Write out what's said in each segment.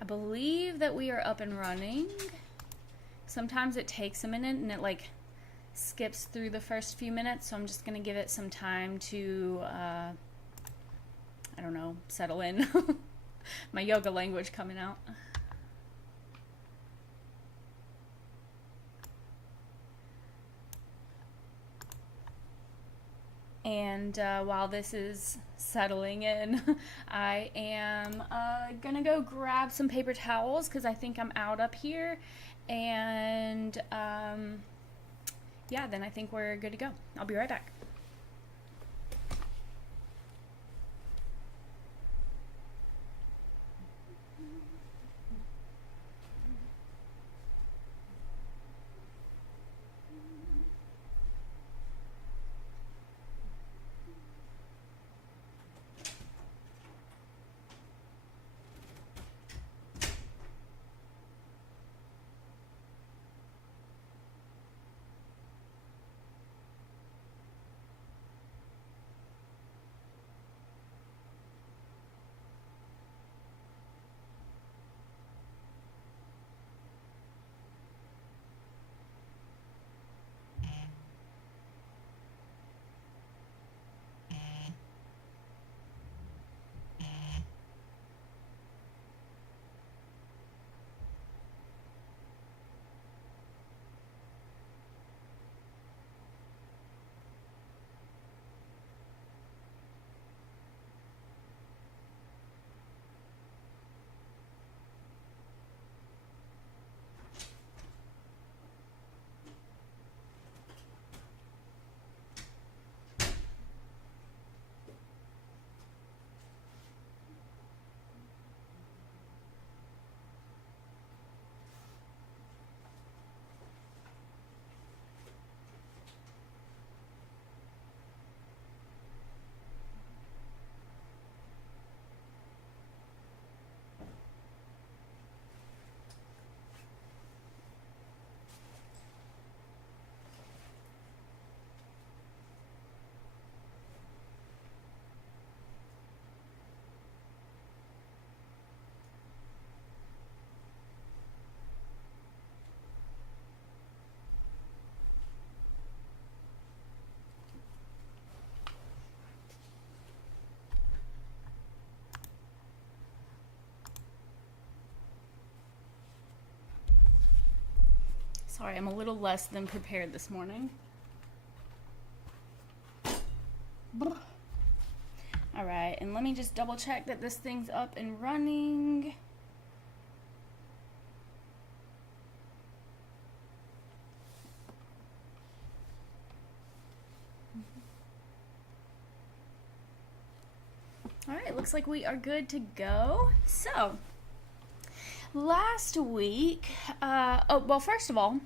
I believe that we are up and running. Sometimes it takes a minute and it like skips through the first few minutes, so I'm just gonna give it some time to I don't know, settle in. My yoga language coming out. And while this is settling in, I am gonna go grab some paper towels because I think I'm out up here. And yeah, then I think we're good to go. I'll be right back. Sorry, I'm a little less than prepared this morning. All right, and let me just double check that this thing's up and running. All right, looks like we are good to go. So, last week, well, first of all,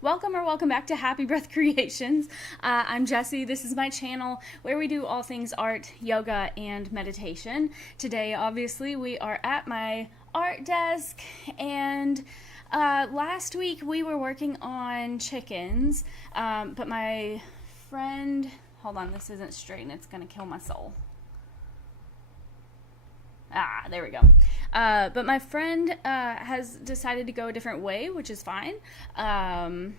welcome back to Happy Breath Creations. I'm Jessie. This is my channel where we do all things art, yoga, and meditation. Today, obviously, we are at my art desk, and last week we were working on chickens, but my friend, hold on, this isn't straight and it's gonna kill my soul. Ah, there we go. But my friend has decided to go a different way, which is fine. I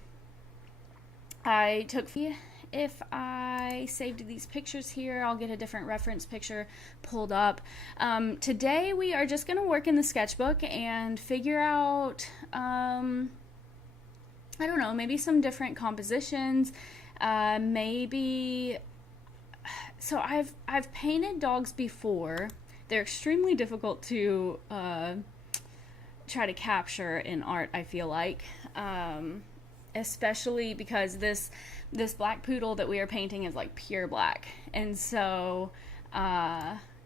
took, if I saved these pictures here, I'll get a different reference picture pulled up. Today we are just going to work in the sketchbook and figure out, I don't know, maybe some different compositions. Maybe, so I've painted dogs before. They're extremely difficult to try to capture in art, I feel like, especially because this black poodle that we are painting is like pure black, and so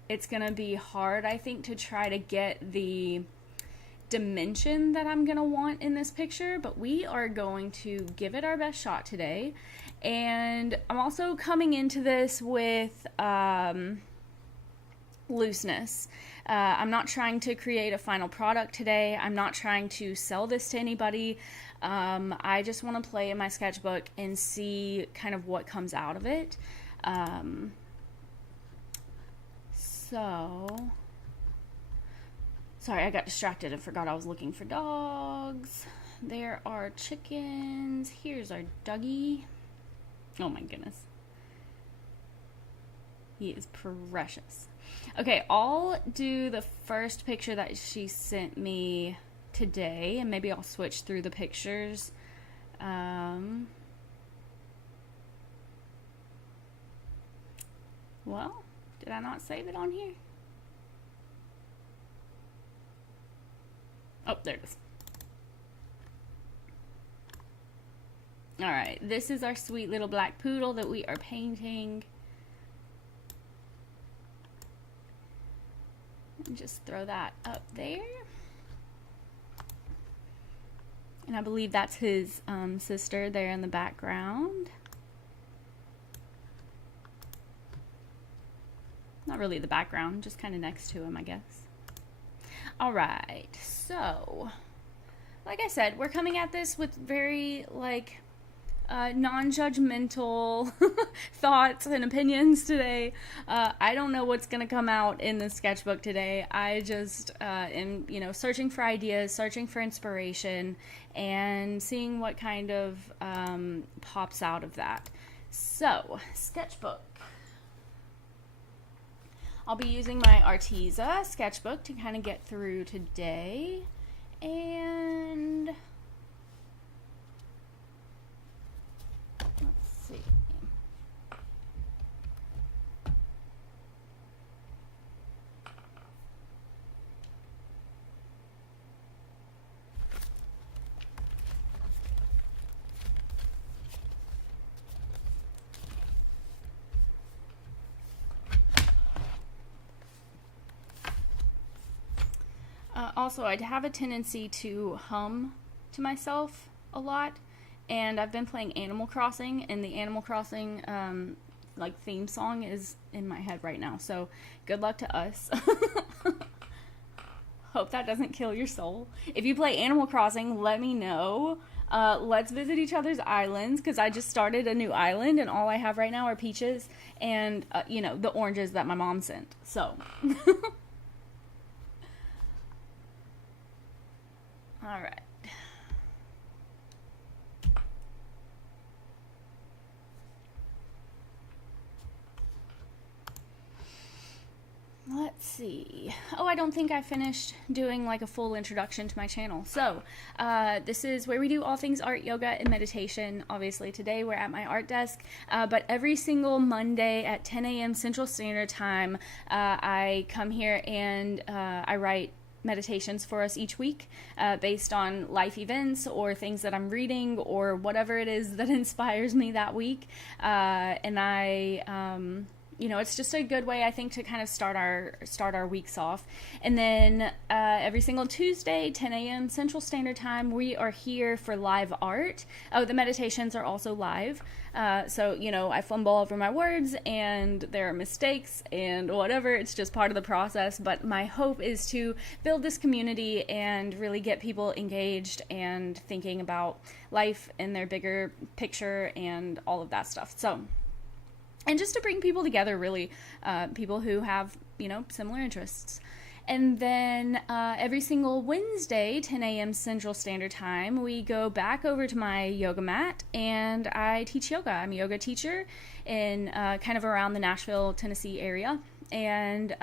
it's gonna be hard, I think, to try to get the dimension that I'm gonna want in this picture, but we are going to give it our best shot today. And I'm also coming into this with looseness. I'm not trying to create a final product today. I'm not trying to sell this to anybody. I just want to play in my sketchbook and see kind of what comes out of it. Sorry, I got distracted and forgot I was looking for dogs. There are chickens. Here's our doggy. Oh my goodness. He is precious. Okay, I'll do the first picture that she sent me today, and maybe I'll switch through the pictures. Well, did I not save it on here? Oh, there it is. Alright, this is our sweet little black poodle that we are painting. And just throw that up there. And I believe that's his sister there in the background. Not really the background, just kind of next to him, I guess. Alright, so, like I said, we're coming at this with very, like, non-judgmental thoughts and opinions today. I don't know what's going to come out in the sketchbook today. I just am, searching for ideas, searching for inspiration, and seeing what kind of pops out of that. So, sketchbook. I'll be using my Arteza sketchbook to kind of get through today. And let's see. Also, I have a tendency to hum to myself a lot, and I've been playing Animal Crossing, and the Animal Crossing theme song is in my head right now, so good luck to us. Hope that doesn't kill your soul. If you play Animal Crossing, let me know. Let's visit each other's islands, because I just started a new island, and all I have right now are peaches and, the oranges that my mom sent, so... All right. Let's see. Oh, I don't think I finished doing like a full introduction to my channel. So, this is where we do all things art, yoga, and meditation. Obviously, today we're at my art desk, but every single Monday at 10 a.m. Central Standard Time, I come here and I write meditations for us each week based on life events or things that I'm reading or whatever it is that inspires me that week. And I, it's just a good way, I think, to kind of start our weeks off. And then every single Tuesday, 10 a.m. Central Standard Time, we are here for live art. Oh, the meditations are also live. So, I fumble over my words and there are mistakes and whatever. It's just part of the process. But my hope is to build this community and really get people engaged and thinking about life in their bigger picture and all of that stuff. So, and just to bring people together, really, people who have, similar interests. And then every single Wednesday, 10 a.m. Central Standard Time, we go back over to my yoga mat and I teach yoga. I'm a yoga teacher in kind of around the Nashville, Tennessee area. And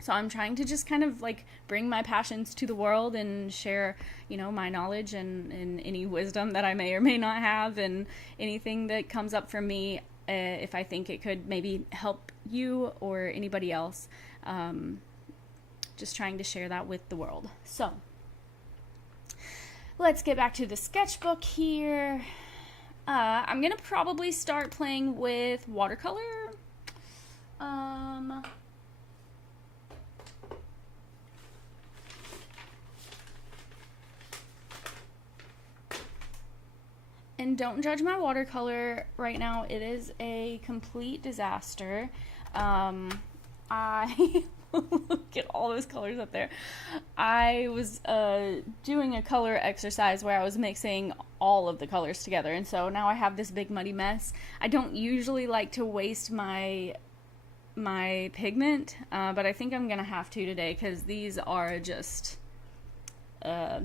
so I'm trying to just kind of like bring my passions to the world and share, my knowledge and any wisdom that I may or may not have and anything that comes up for me if I think it could maybe help you or anybody else. Just trying to share that with the world. So let's get back to the sketchbook here. I'm gonna probably start playing with watercolor. And don't judge my watercolor right now. It is a complete disaster. I look at all those colors up there. I was doing a color exercise where I was mixing all of the colors together, and so now I have this big muddy mess. I don't usually like to waste my pigment, but I think I'm gonna have to today because these are just they're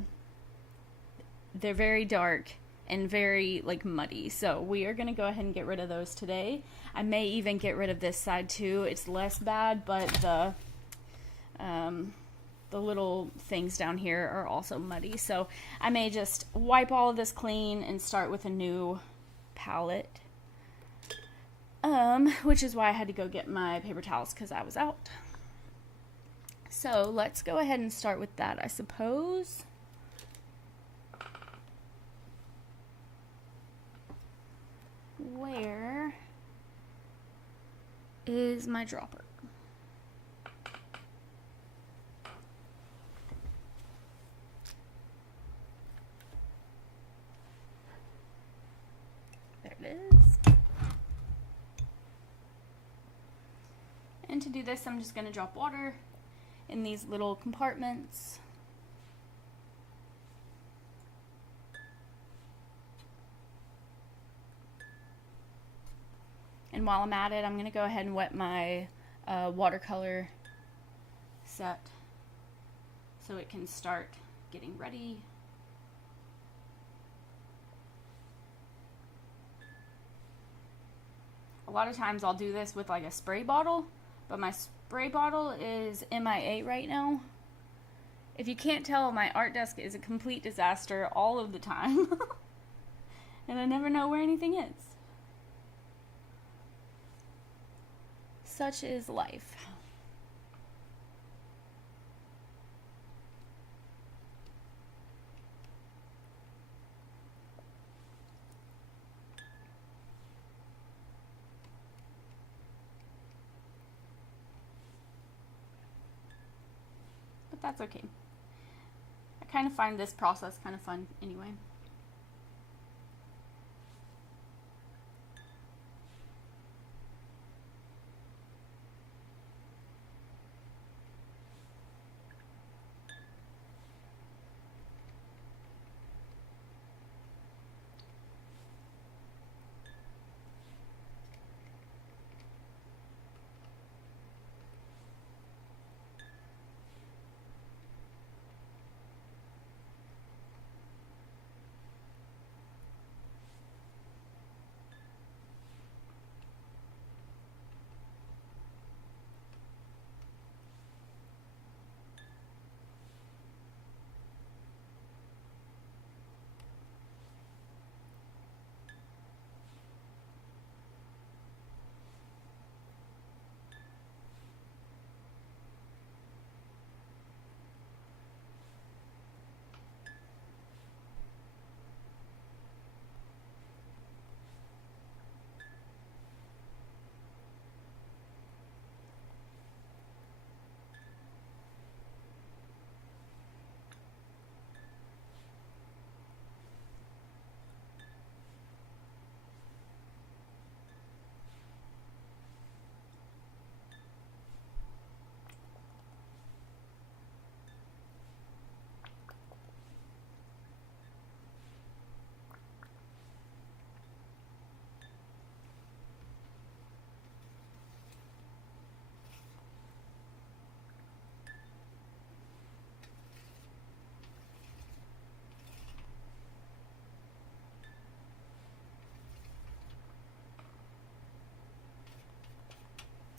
very dark and very like muddy, so we are gonna go ahead and get rid of those today. I may even get rid of this side too. It's less bad, but the little things down here are also muddy, so I may just wipe all of this clean and start with a new palette, which is why I had to go get my paper towels because I was out. So let's go ahead and start with that, I suppose. Where is my dropper? There it is. And to do this, I'm just going to drop water in these little compartments. And while I'm at it, I'm going to go ahead and wet my watercolor set so it can start getting ready. A lot of times I'll do this with like a spray bottle, but my spray bottle is MIA right now. If you can't tell, my art desk is a complete disaster all of the time. And I never know where anything is. Such is life. But that's okay. I kind of find this process kind of fun anyway.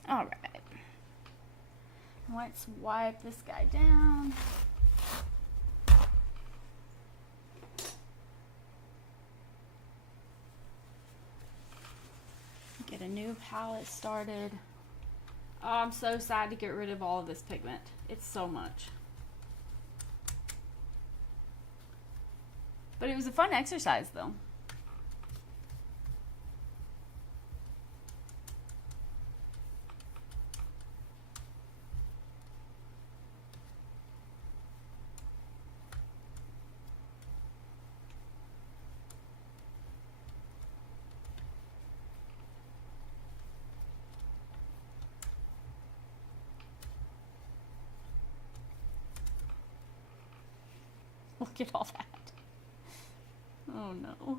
All right. Let's wipe this guy down. Get a new palette started. Oh, I'm so sad to get rid of all of this pigment. It's so much. But it was a fun exercise though. Look at all that. Oh no.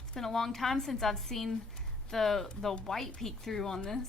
It's been a long time since I've seen the white peek through on this.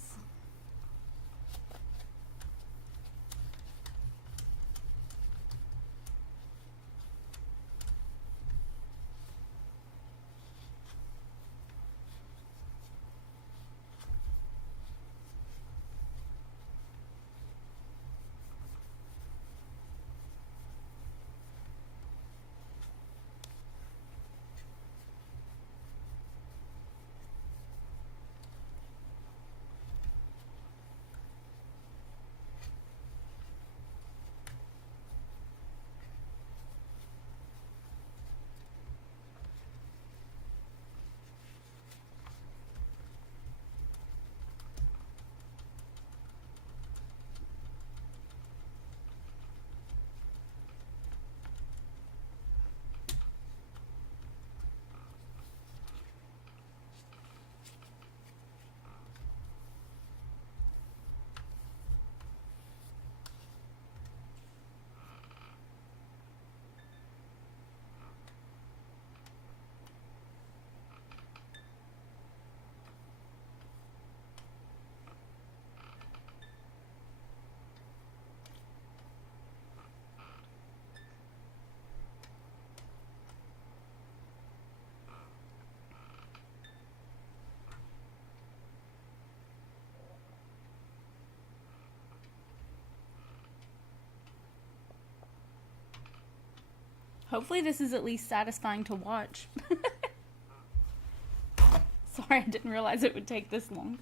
Hopefully this is at least satisfying to watch. Sorry, I didn't realize it would take this long.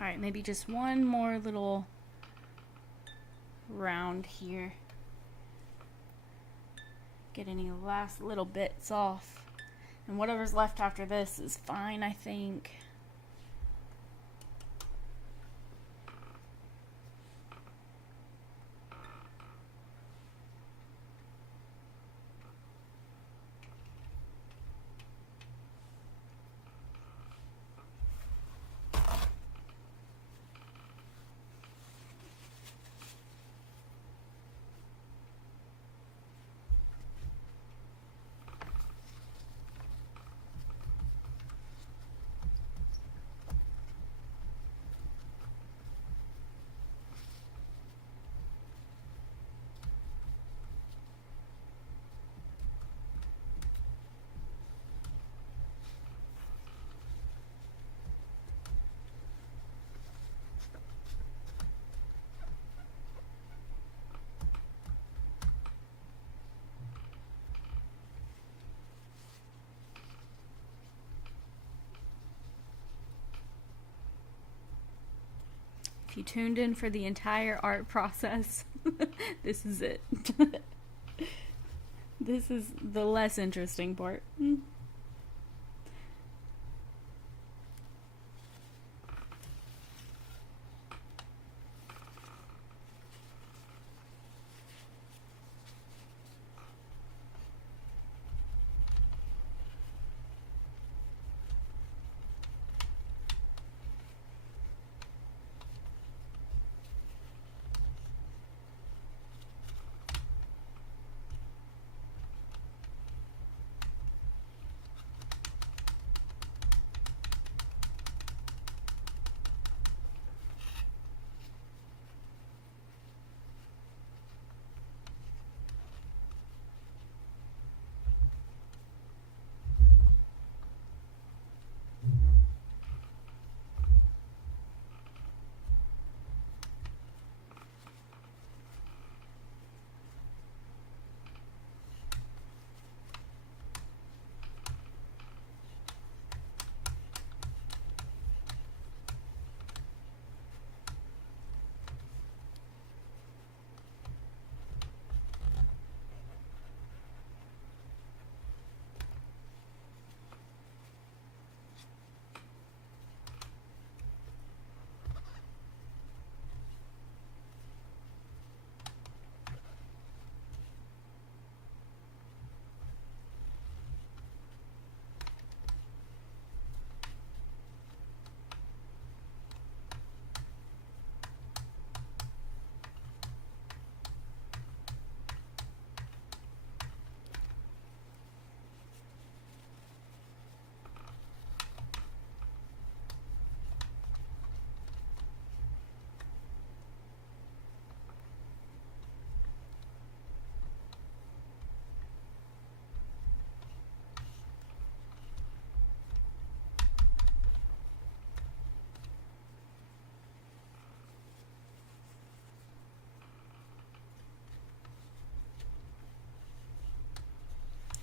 All right, maybe just one more little round here. Get any last little bits off. And whatever's left after this is fine, I think. If you tuned in for the entire art process, this is it. This is the less interesting part.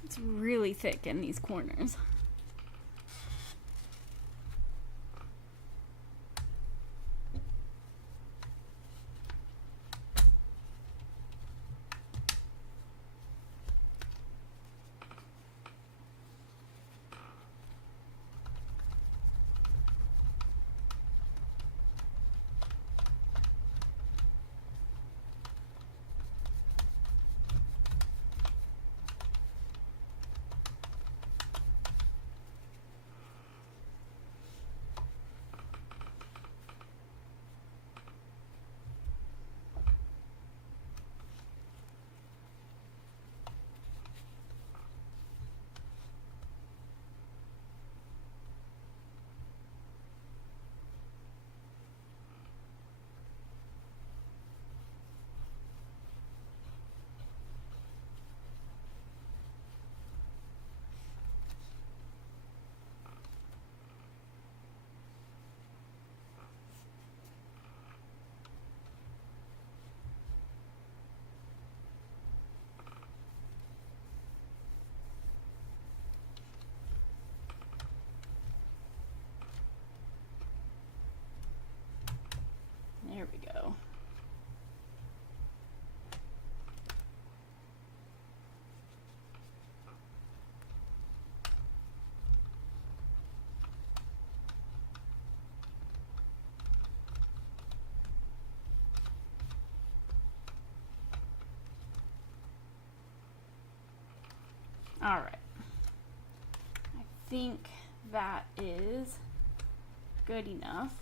It's really thick in these corners. All right. I think that is good enough.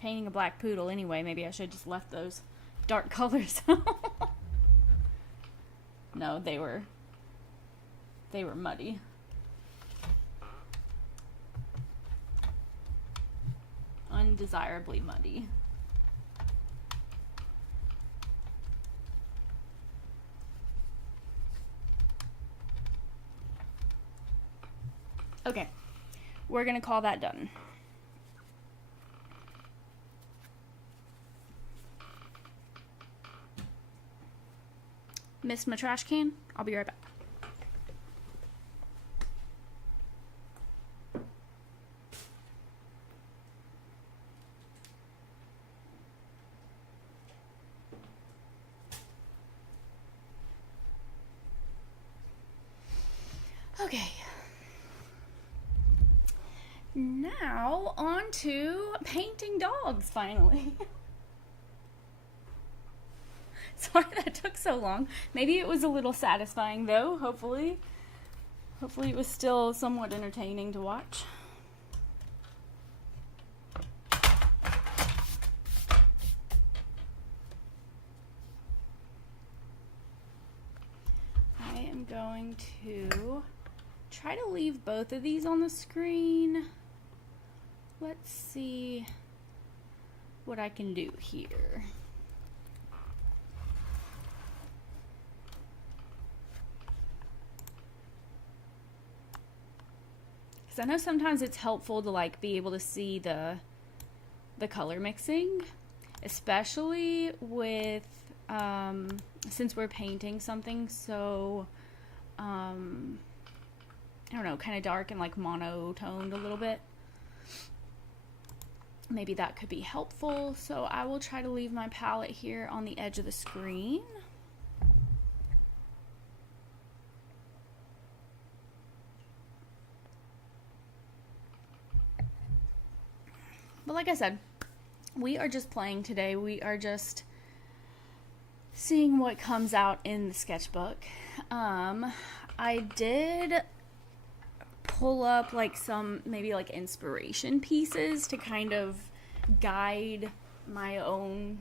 Painting a black poodle anyway, maybe I should just left those dark colors. No, they were muddy. Undesirably muddy. Okay, we're gonna call that done. Missed my trash can. I'll be right back. Okay. Now on to painting dogs finally. Sorry that took so long. Maybe it was a little satisfying though, hopefully. Hopefully it was still somewhat entertaining to watch. I am going to try to leave both of these on the screen. Let's see what I can do here. Because I know sometimes it's helpful to like be able to see the color mixing, especially with since we're painting something so I don't know, kind of dark and like monotoned a little bit. Maybe that could be helpful. So I will try to leave my palette here on the edge of the screen. But like I said, we are just playing today. We are just seeing what comes out in the sketchbook. I did pull up like some maybe like inspiration pieces to kind of guide my own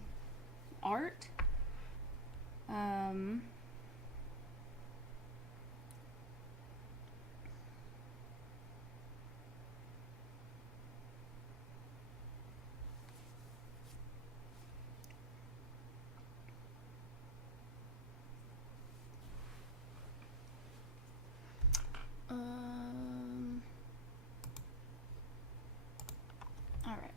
art. All right.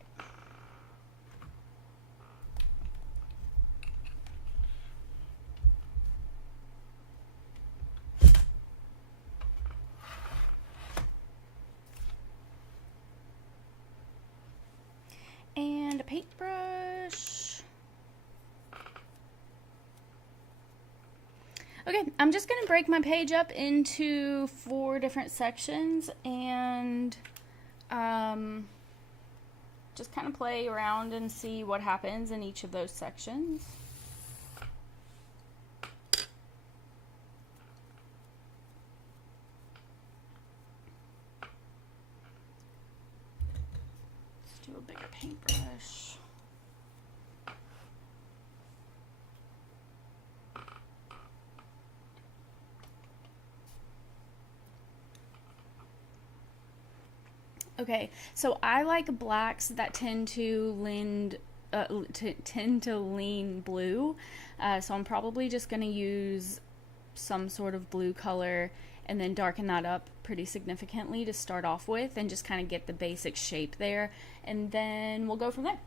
And a paintbrush. Okay, I'm just going to break my page up into 4 different sections and just kind of play around and see what happens in each of those sections. Let's do a bigger paintbrush. Okay, so I like blacks that tend to lean blue, so I'm probably just going to use some sort of blue color and then darken that up pretty significantly to start off with and just kind of get the basic shape there, and then we'll go from there.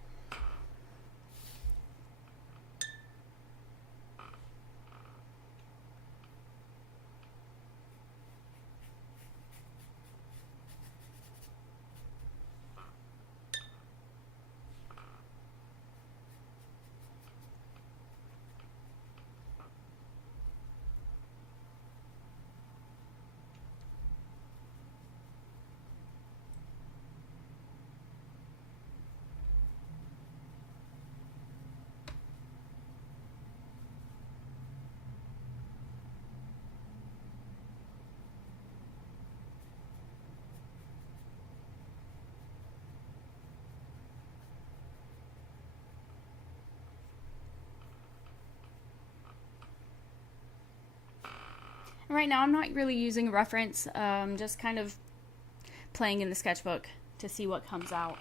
Right now, I'm not really using a reference, just kind of playing in the sketchbook to see what comes out.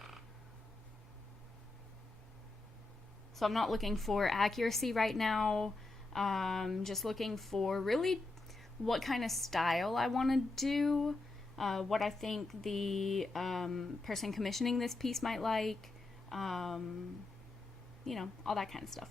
So I'm not looking for accuracy right now, just looking for really what kind of style I want to do, what I think the person commissioning this piece might like, you know, all that kind of stuff.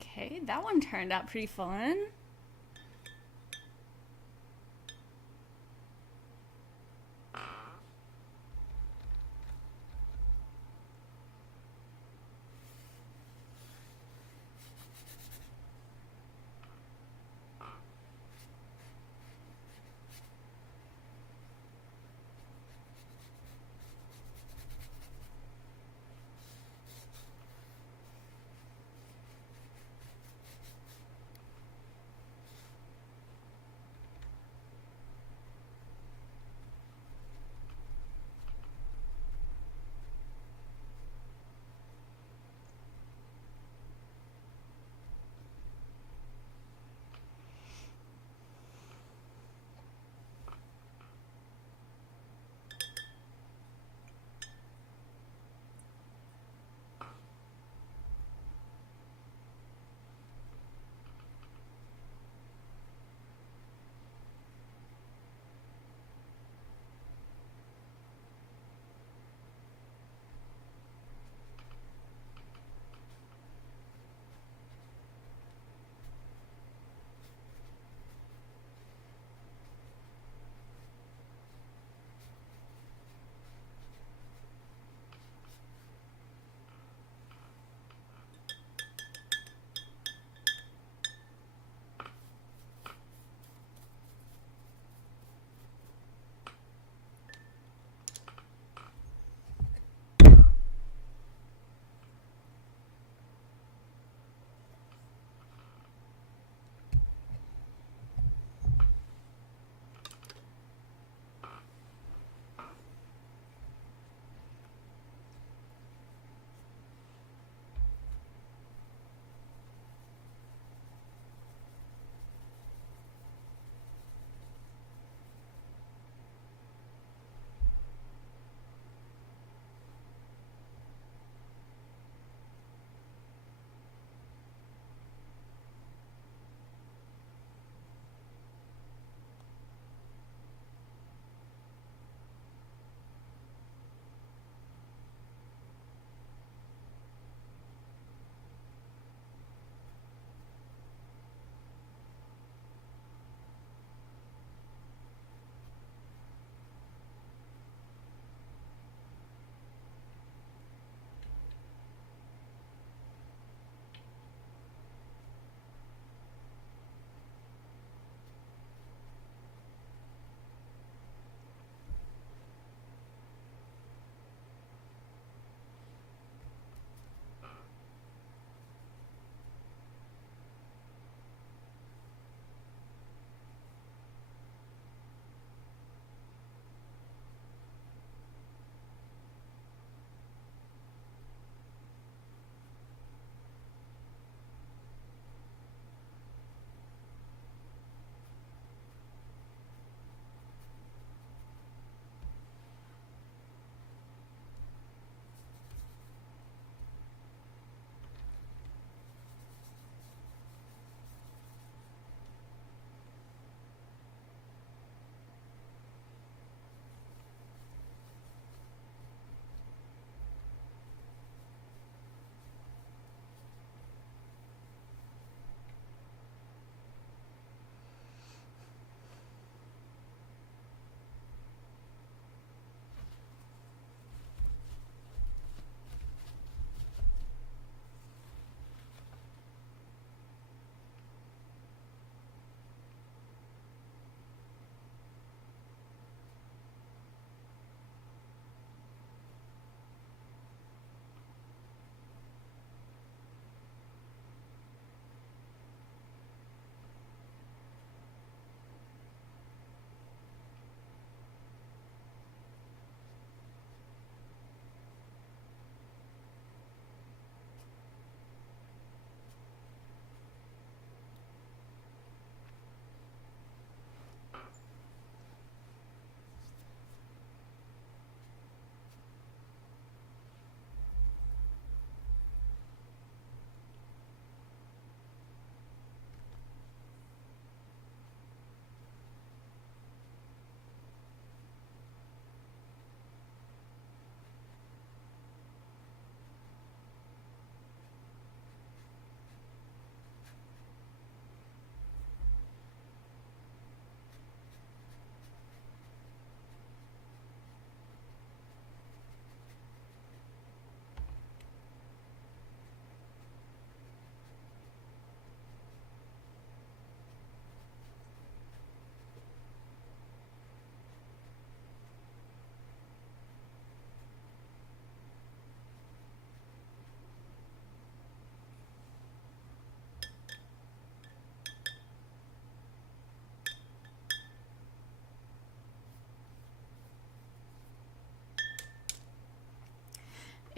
Okay, that one turned out pretty fun.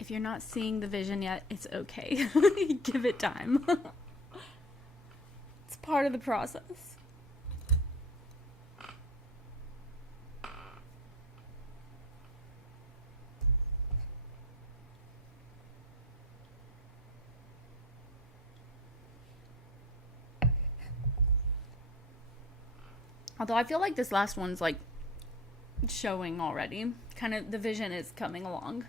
If you're not seeing the vision yet, it's okay. Give it time. It's part of the process. Although I feel like this last one's like showing already. Kind of the vision is coming along.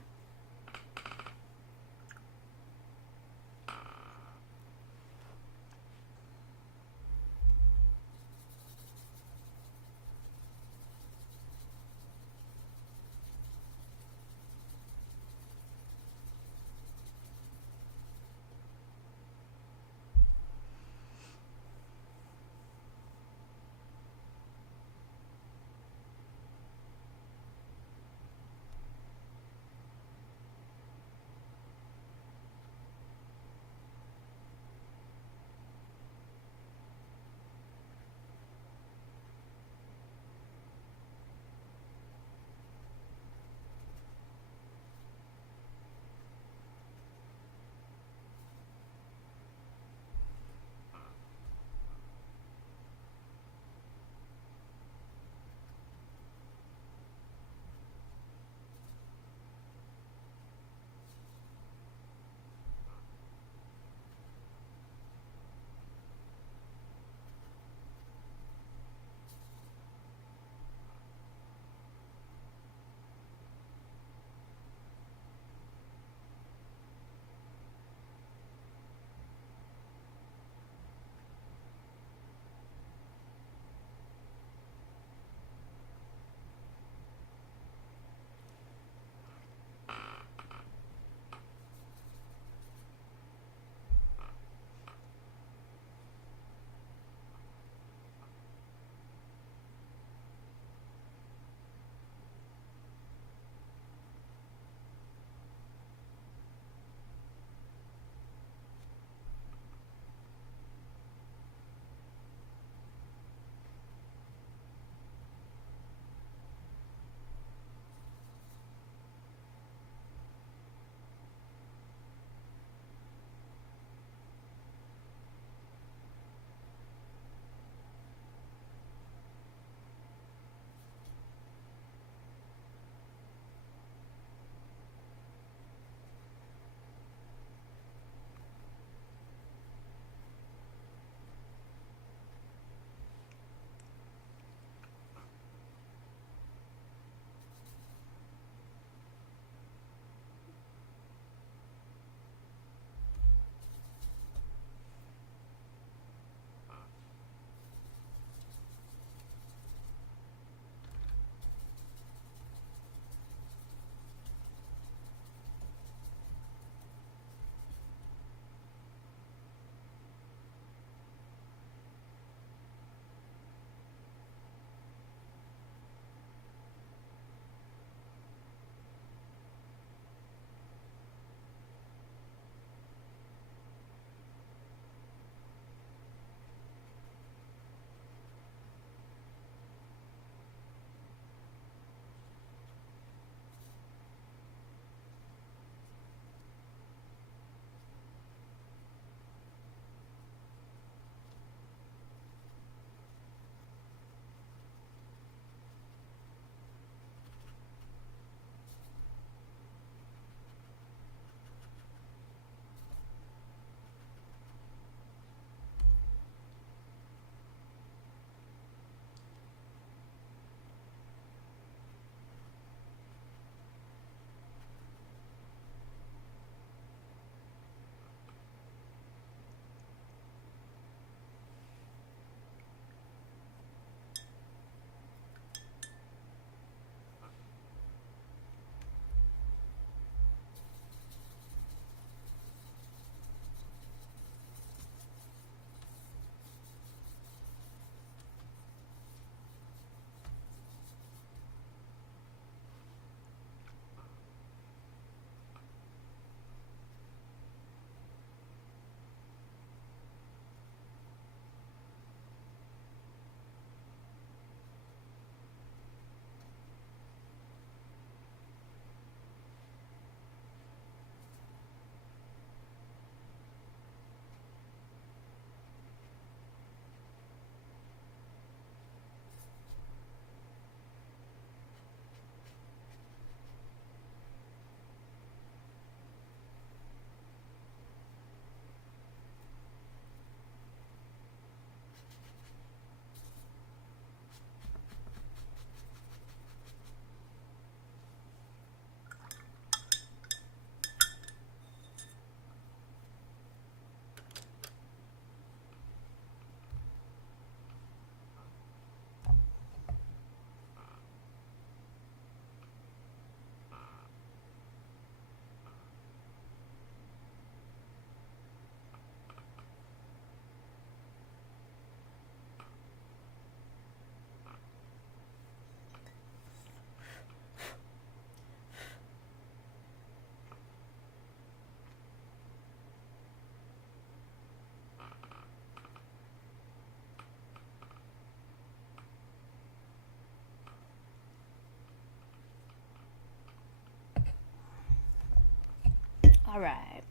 All right.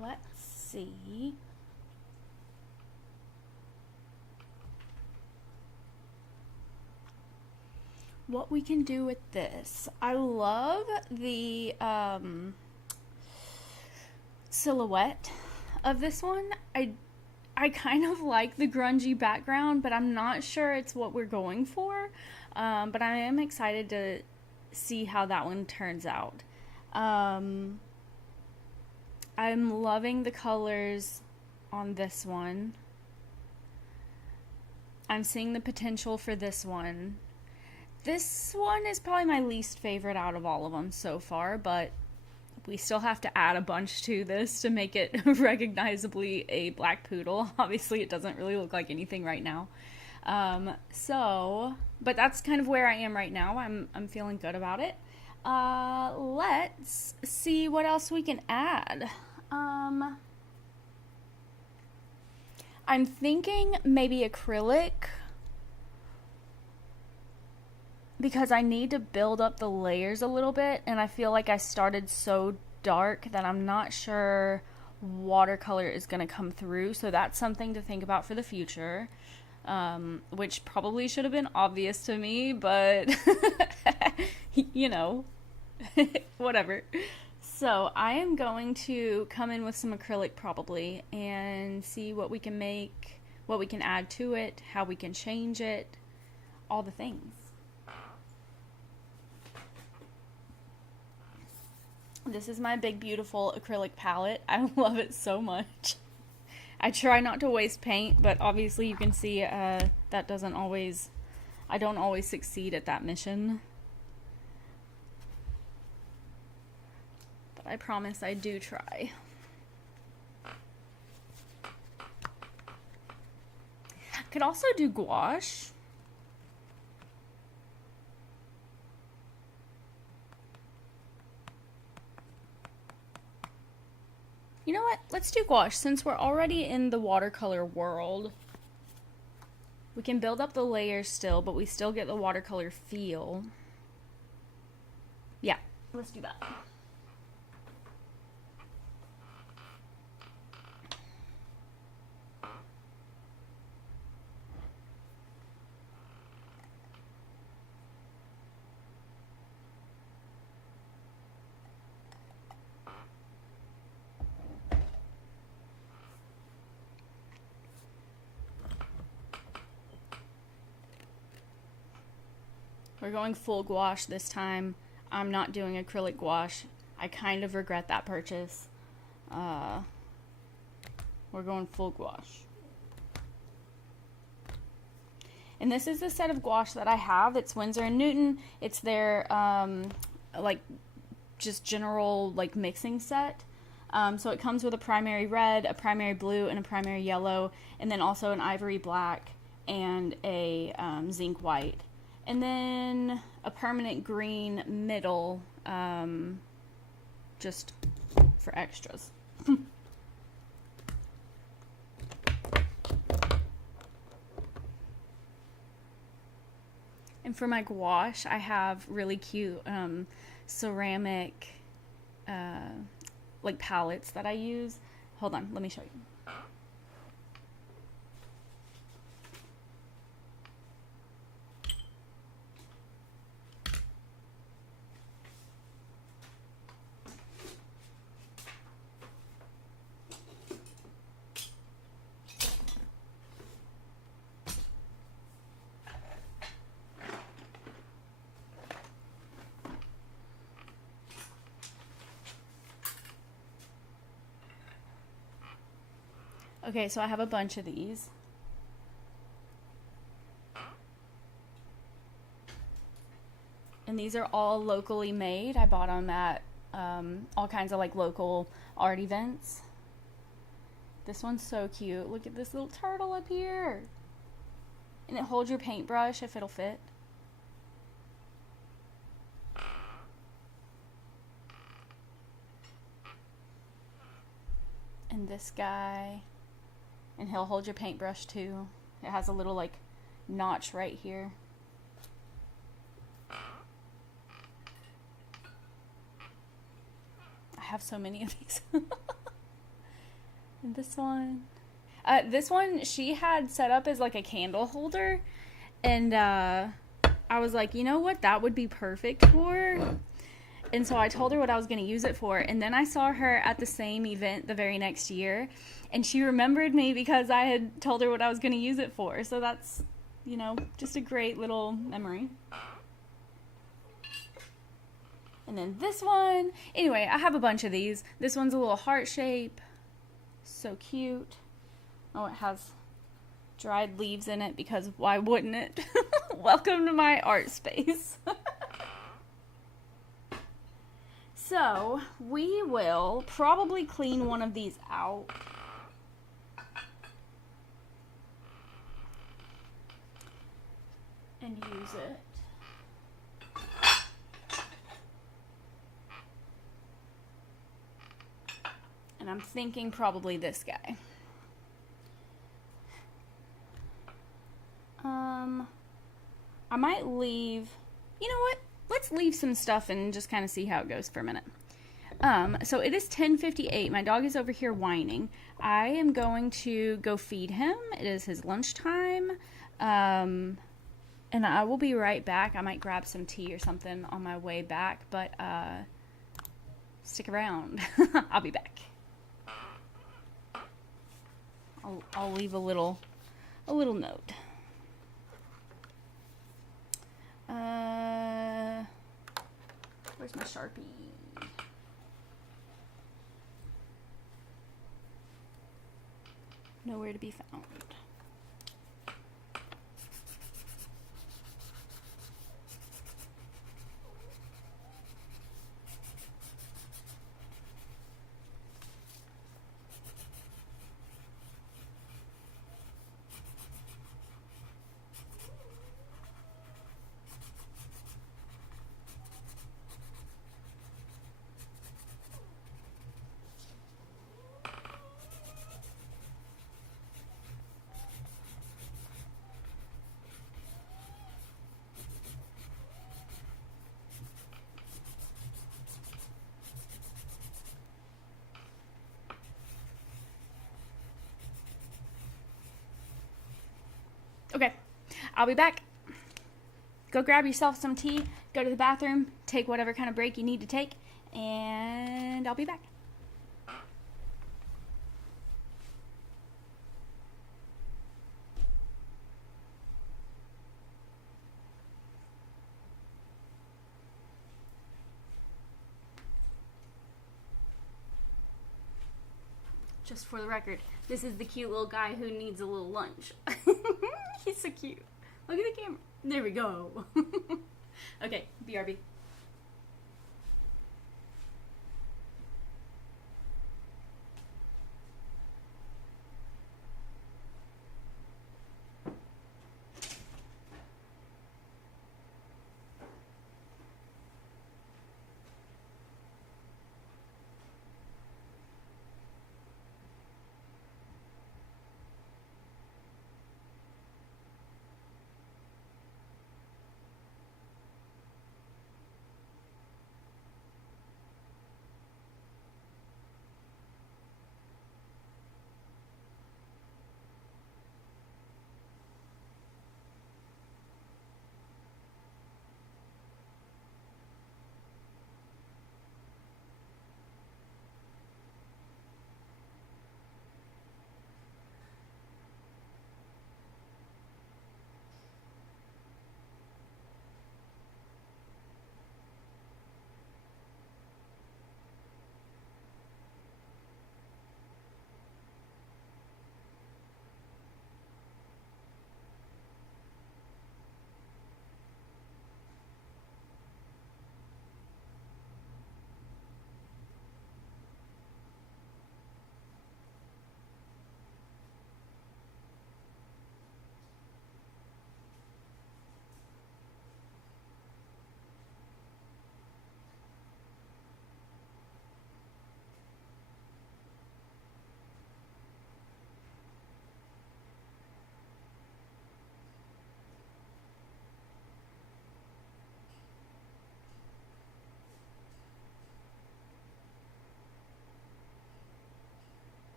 Let's see. What we can do with this. I love the silhouette of this one. I kind of like the grungy background, but I'm not sure it's what we're going for. But I am excited to see how that one turns out. I'm loving the colors on this one. I'm seeing the potential for this one. This one is probably my least favorite out of all of them so far, but we still have to add a bunch to this to make it recognizably a black poodle. Obviously, it doesn't really look like anything right now. But that's kind of where I am right now. I'm feeling good about it. Let's see what else we can add. I'm thinking maybe acrylic, because I need to build up the layers a little bit, and I feel like I started so dark that I'm not sure watercolor is going to come through, so that's something to think about for the future, which probably should have been obvious to me, but you know, whatever. So I am going to come in with some acrylic probably and see what we can make, what we can add to it, how we can change it, all the things. This is my big, beautiful acrylic palette. I love it so much. I try not to waste paint, but obviously you can see that doesn't always, I don't always succeed at that mission. But I promise I do try. Could also do gouache. You know what? Let's do gouache. Since we're already in the watercolor world, we can build up the layers still, but we still get the watercolor feel. Yeah, let's do that. We're going full gouache this time. I'm not doing acrylic gouache. I kind of regret that purchase. We're going full gouache. And this is the set of gouache that I have. It's Winsor & Newton. It's their, like, just general, like, mixing set. So it comes with a primary red, a primary blue, and a primary yellow, and then also an ivory black and a zinc white. And then a permanent green middle, just for extras. And for my gouache, I have really cute ceramic like palettes that I use. Hold on, let me show you. Okay, so I have a bunch of these. And these are all locally made. I bought them at all kinds of like local art events. This one's so cute. Look at this little turtle up here. And it holds your paintbrush if it'll fit. And this guy. And he'll hold your paintbrush too. It has a little like notch right here. have so many of these. And this one she had set up as like a candle holder, and I was like, you know what, that would be perfect for. And so I told her what I was going to use it for, and then I saw her at the same event the very next year, and she remembered me because I had told her what I was going to use it for. So that's, you know, just a great little memory. And then this one, anyway, I have a bunch of these. This one's a little heart shape. So cute. Oh, it has dried leaves in it because why wouldn't it? Welcome to my art space. So we will probably clean one of these out. And use it. And I'm thinking probably this guy. I might leave, you know what? Let's leave some stuff and just kind of see how it goes for a minute. So it is 10:58. My dog is over here whining. I am going to go feed him. It is his lunchtime. And I will be right back. I might grab some tea or something on my way back, but stick around. I'll be back. I'll leave a little note. Where's my Sharpie? Nowhere to be found. Okay, I'll be back. Go grab yourself some tea, go to the bathroom, take whatever kind of break you need to take, and I'll be back. Just for the record, this is the cute little guy who needs a little lunch. He's so cute. Look at the camera. There we go. Okay, BRB.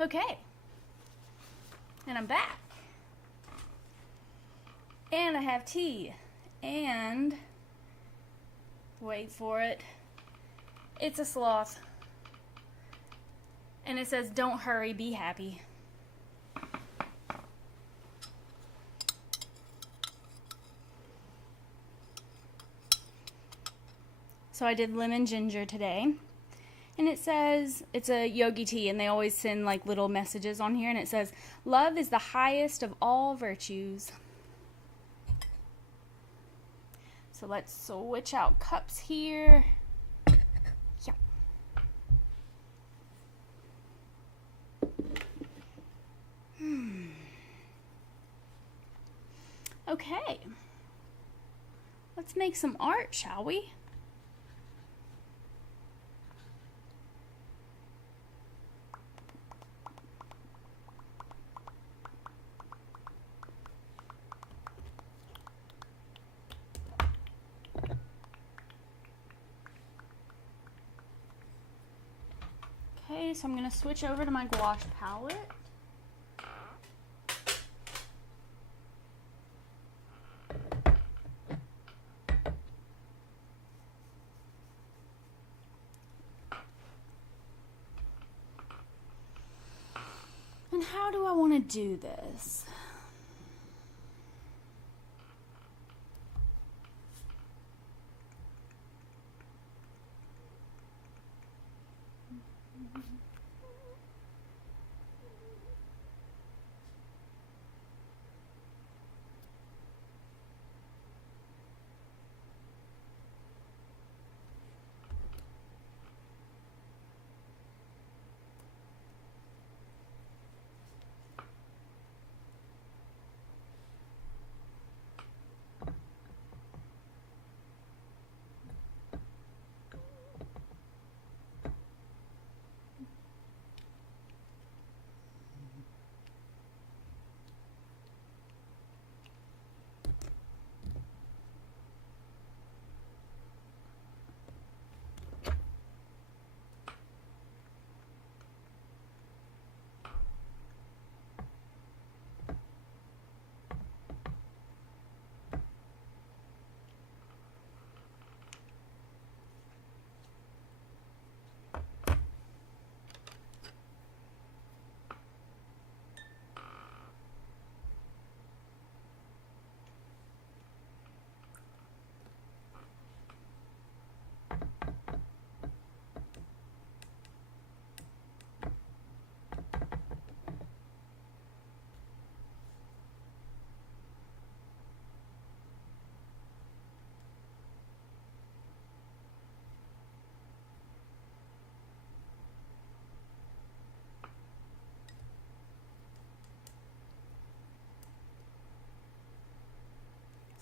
Okay, and I'm back. And I have tea. And, wait for it, it's a sloth. And it says, don't hurry, be happy. So I did lemon ginger today. And it says, it's a yogi tea, and they always send like little messages on here, and it says, love is the highest of all virtues. So let's switch out cups here. Yeah. Okay. Let's make some art, shall we? Okay, so I'm going to switch over to my gouache palette. And how do I want to do this?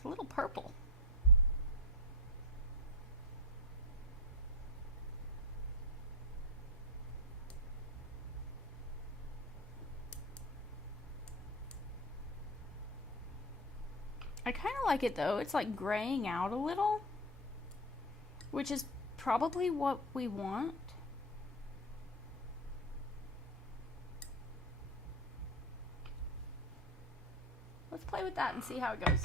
It's a little purple. I kind of like it though. It's like graying out a little, which is probably what we want. Let's play with that and see how it goes.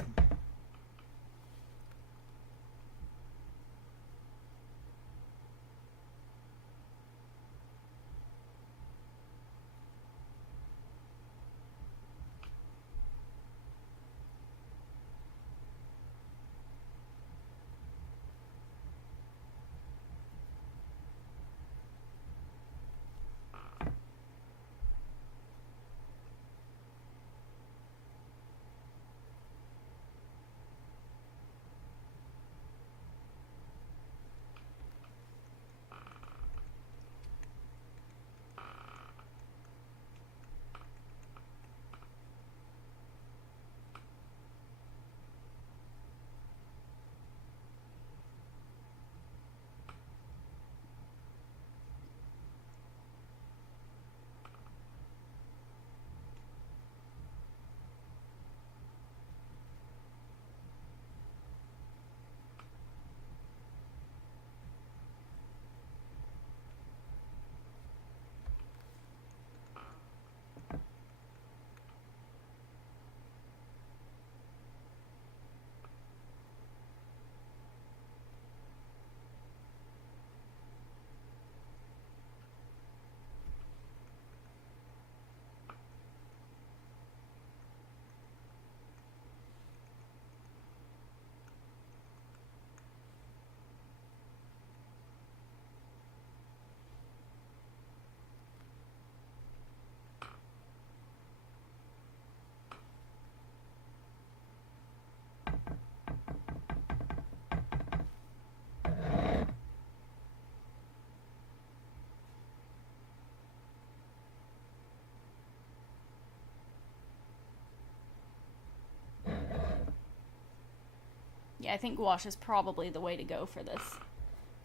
Yeah, I think gouache is probably the way to go for this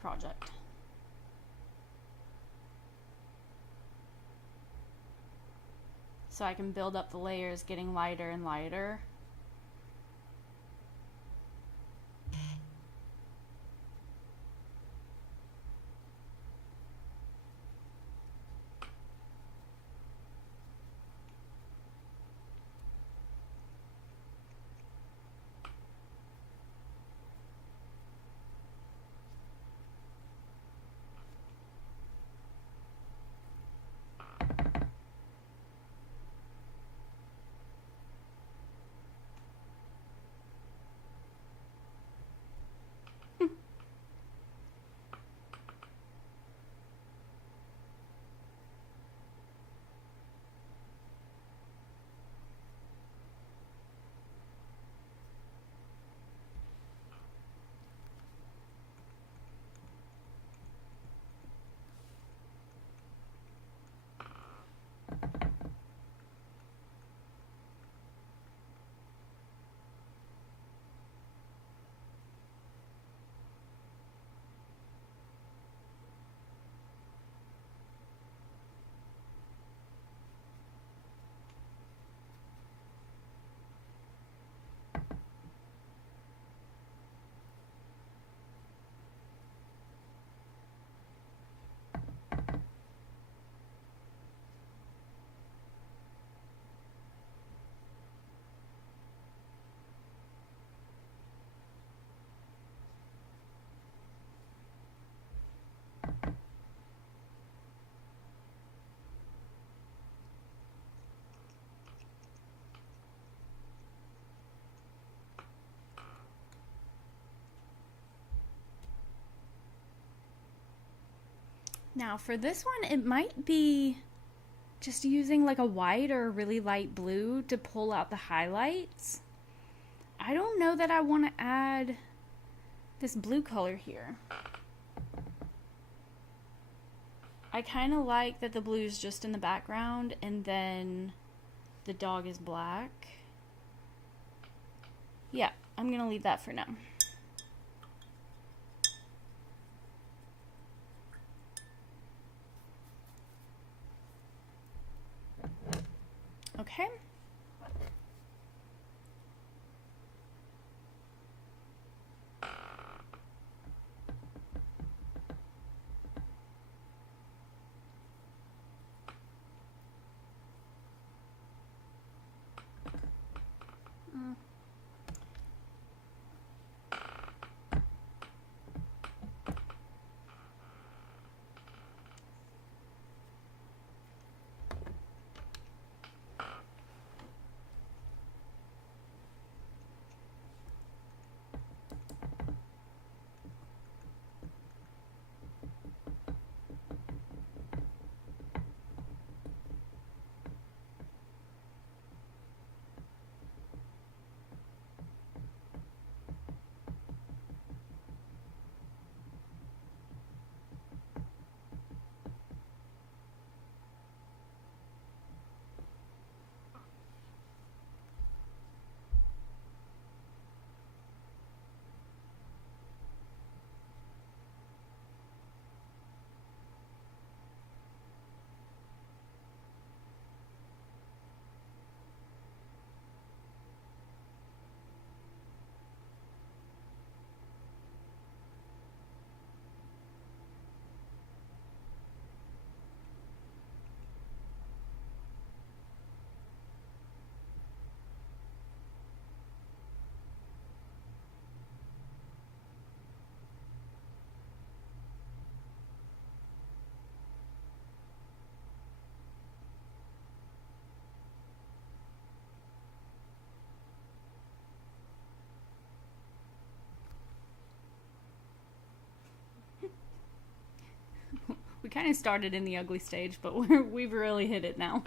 project. So I can build up the layers, getting lighter and lighter. Now for this one, it might be just using like a white or a really light blue to pull out the highlights. I don't know that I want to add this blue color here. I kind of like that the blue's just in the background and then the dog is black. Yeah, I'm gonna leave that for now. Okay. We kind of started in the ugly stage, but we've really hit it now.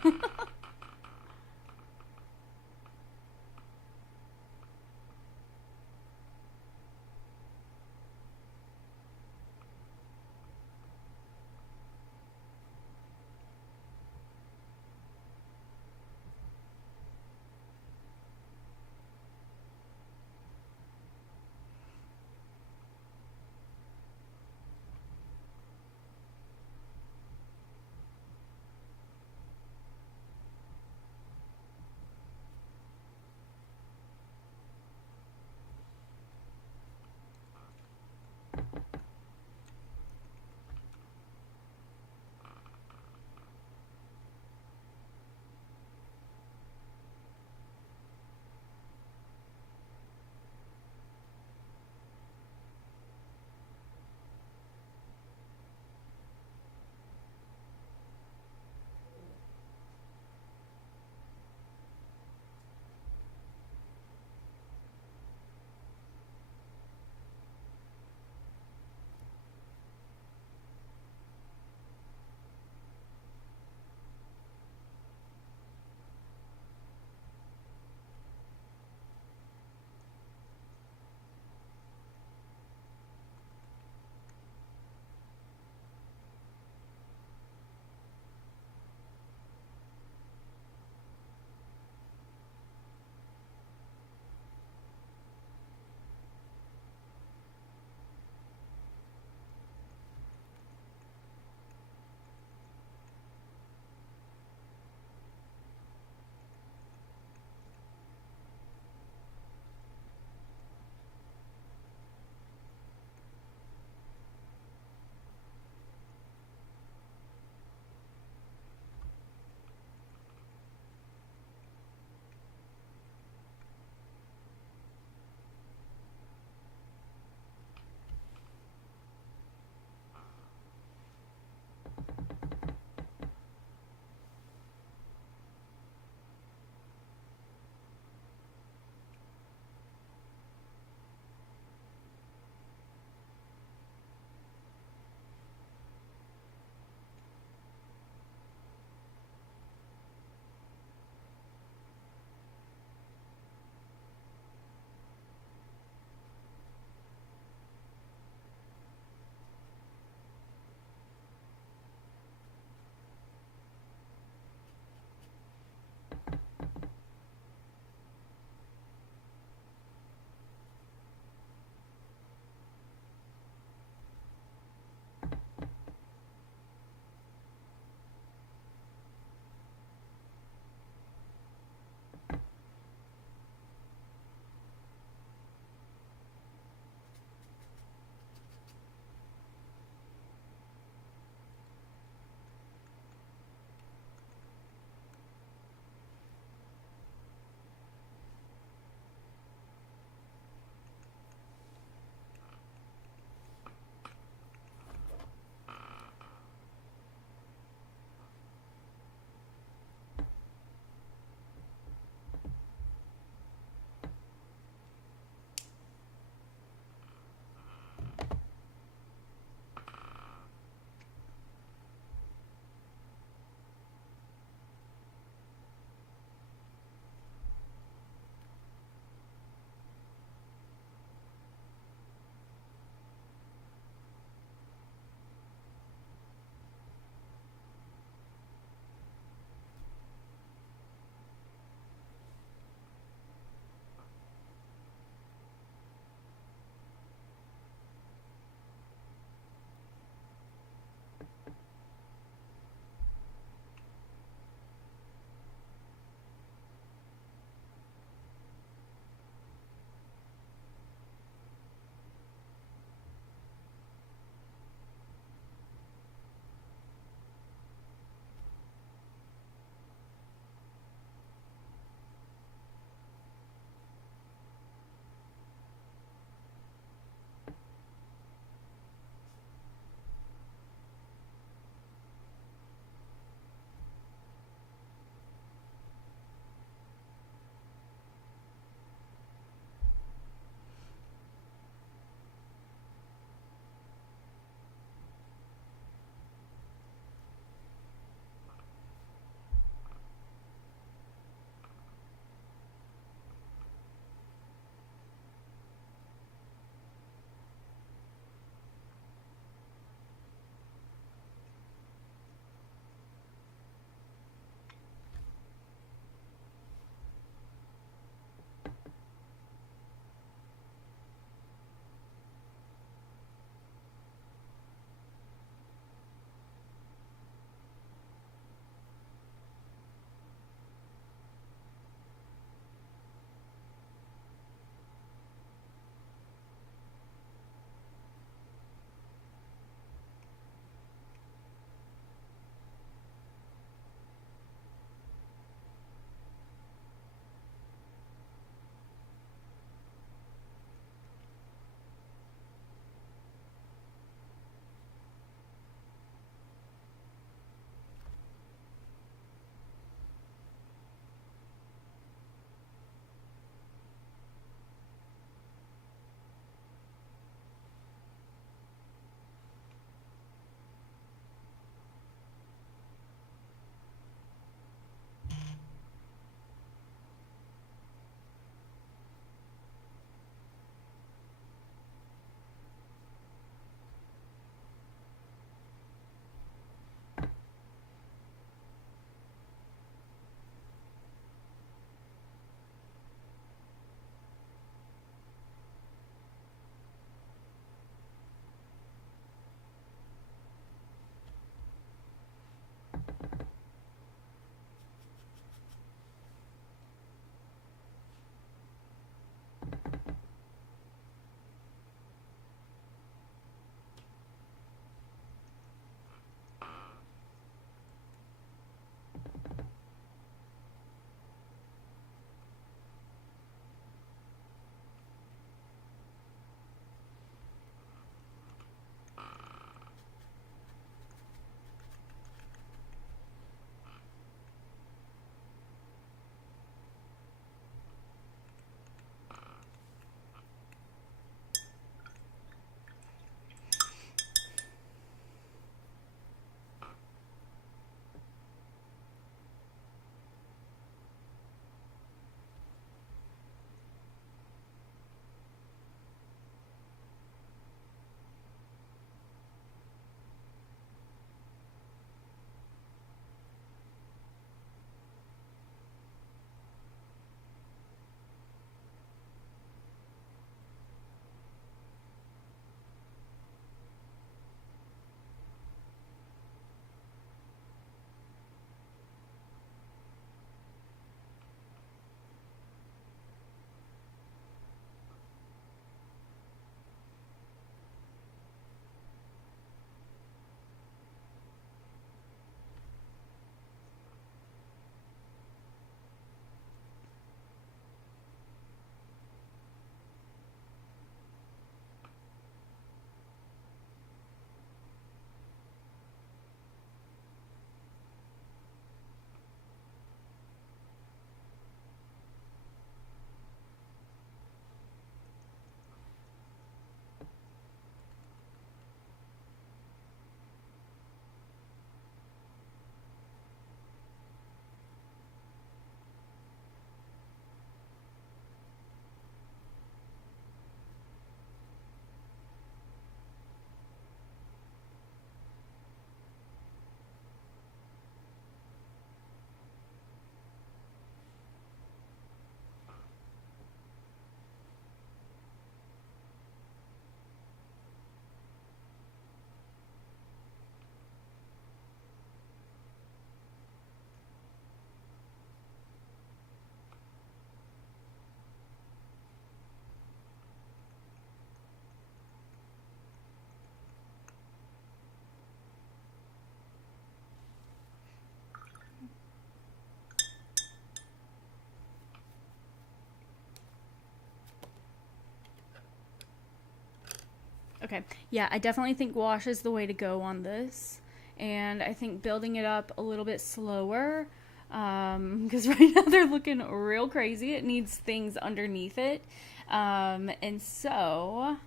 Okay, yeah, I definitely think wash is the way to go on this. And I think building it up a little bit slower, because right now they're looking real crazy. It needs things underneath it. And so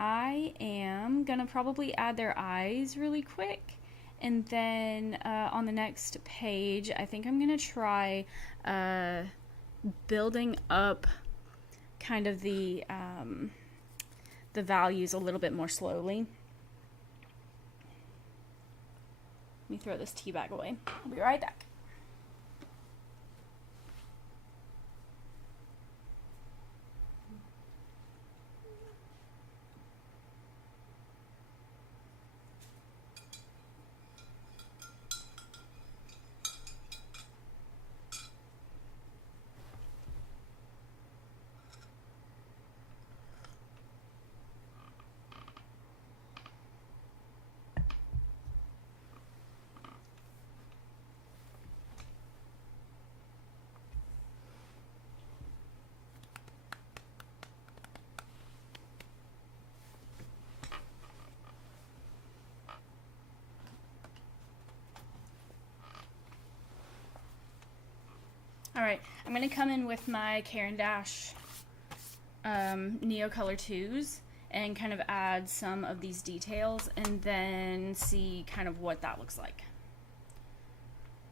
I am going to probably add their eyes really quick. And then on the next page, I think I'm going to try building up kind of the values a little bit more slowly. Let me throw this tea bag away. I'll be right back. All right, I'm going to come in with my Caran d'Ache Neo Color 2s and kind of add some of these details and then see kind of what that looks like.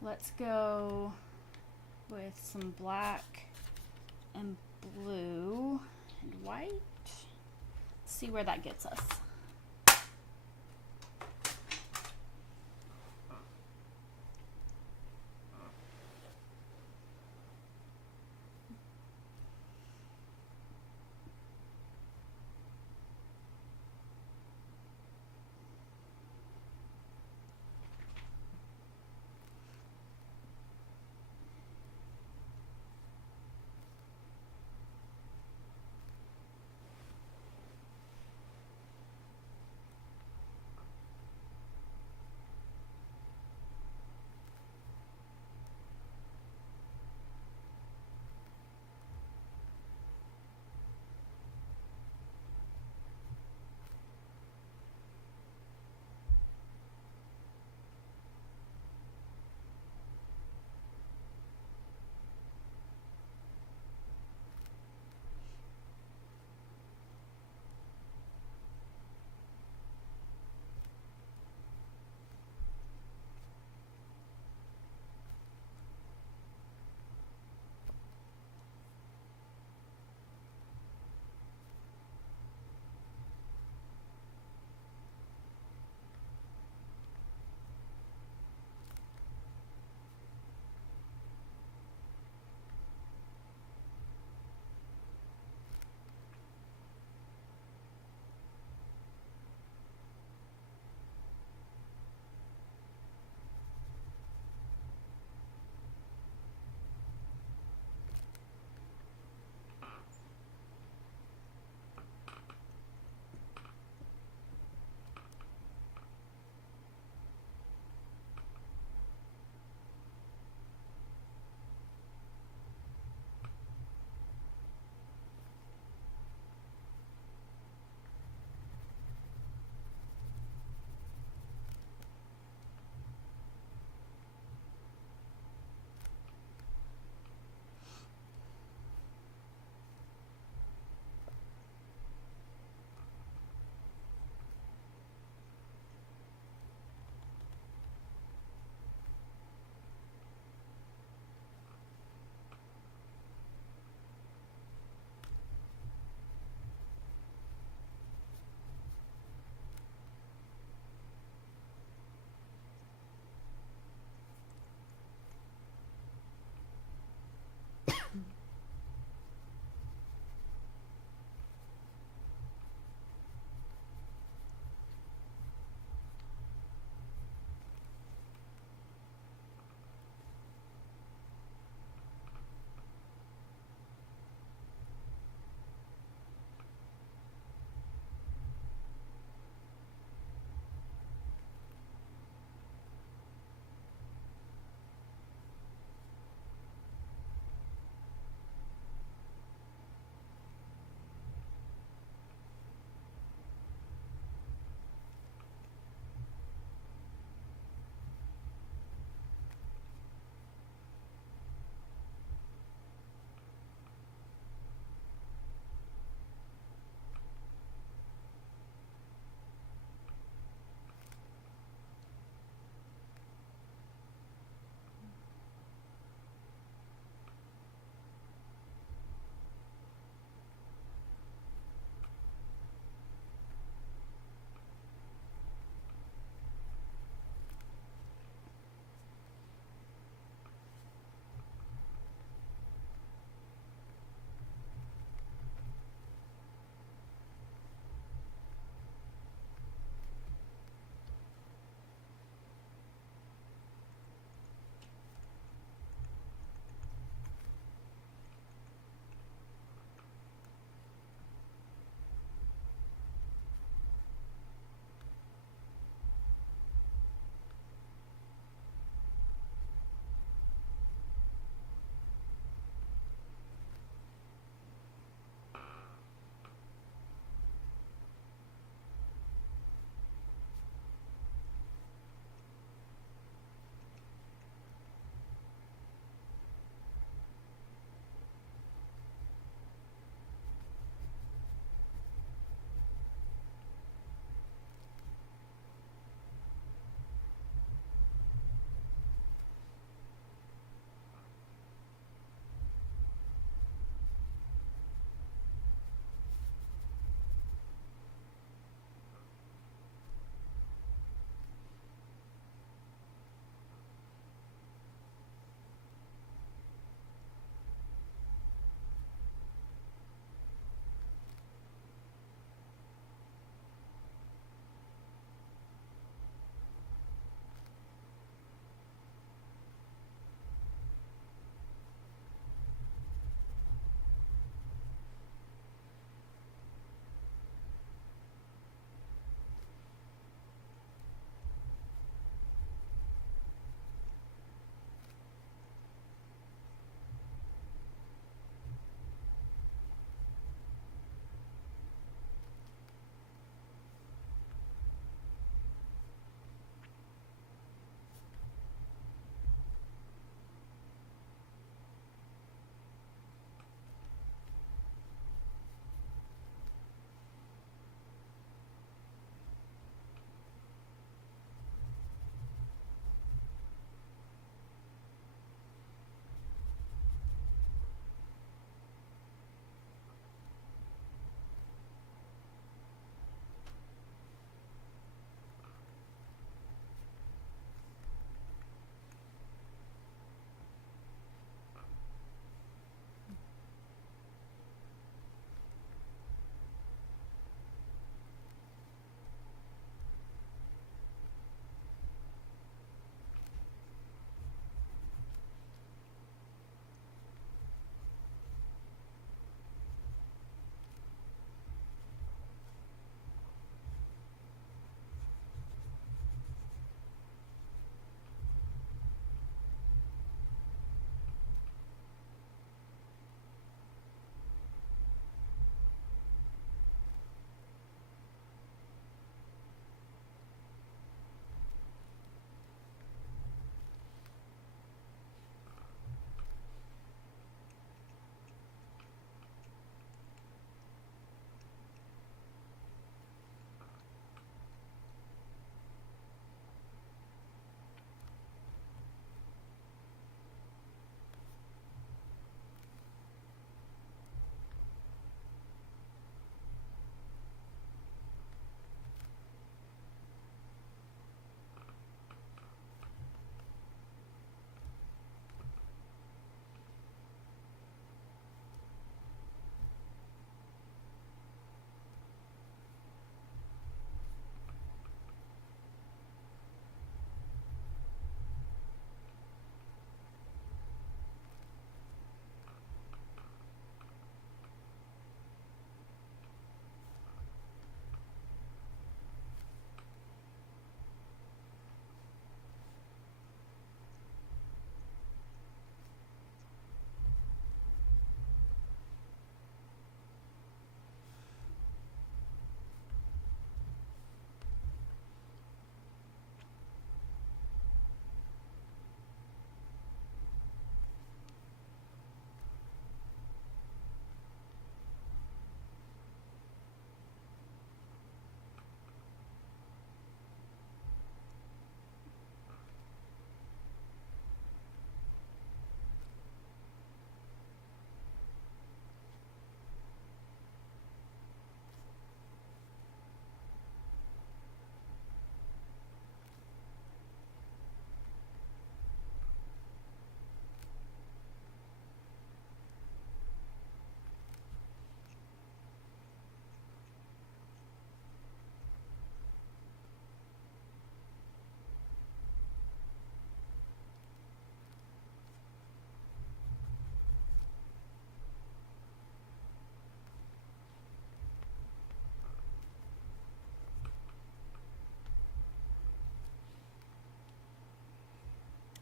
Let's go with some black and blue and white. Let's see where that gets us.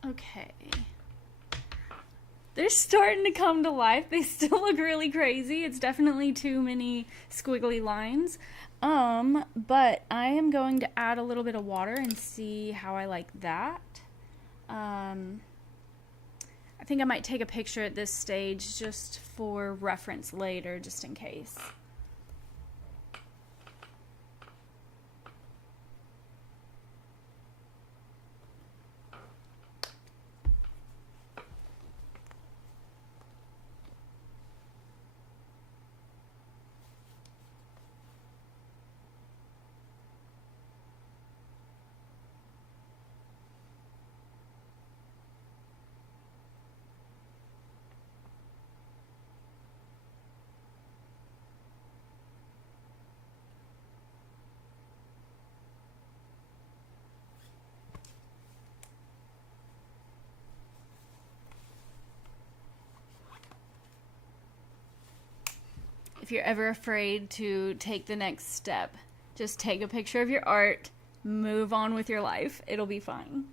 Okay. They're starting to come to life. They still look really crazy. It's definitely too many squiggly lines. But I am going to add a little bit of water and see how I like that. I think I might take a picture at this stage just for reference later, just in case. If you're ever afraid to take the next step, just take a picture of your art, move on with your life. It'll be fine.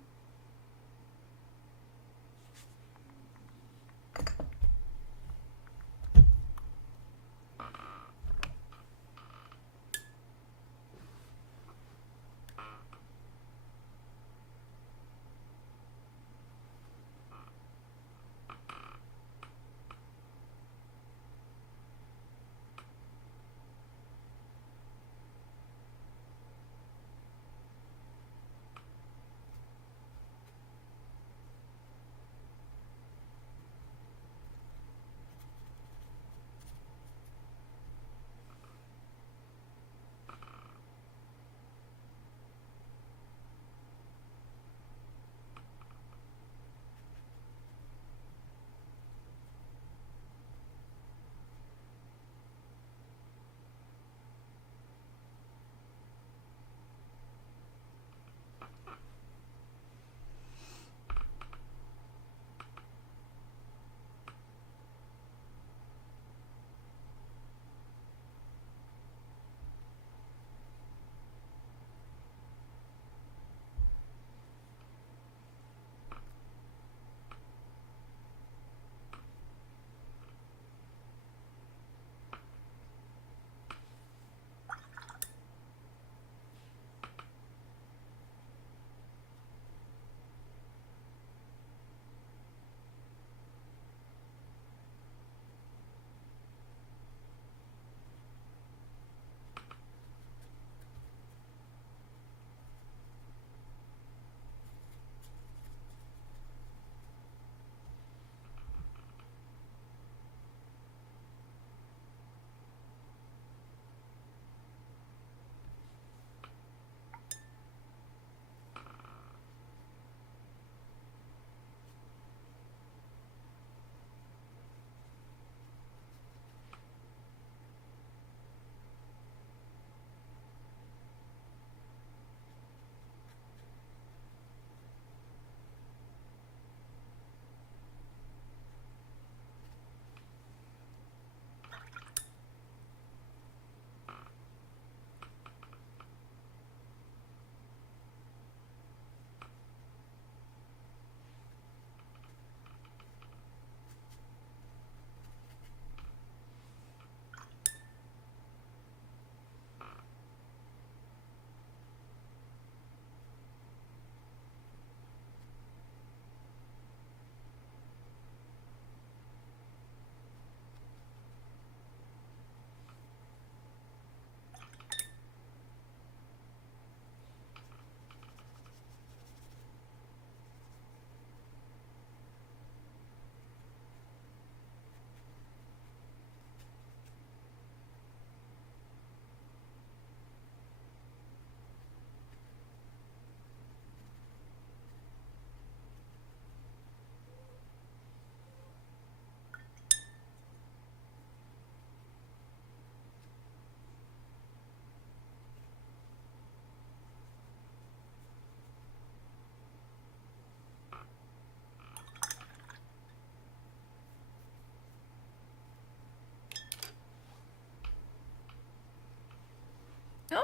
Oh,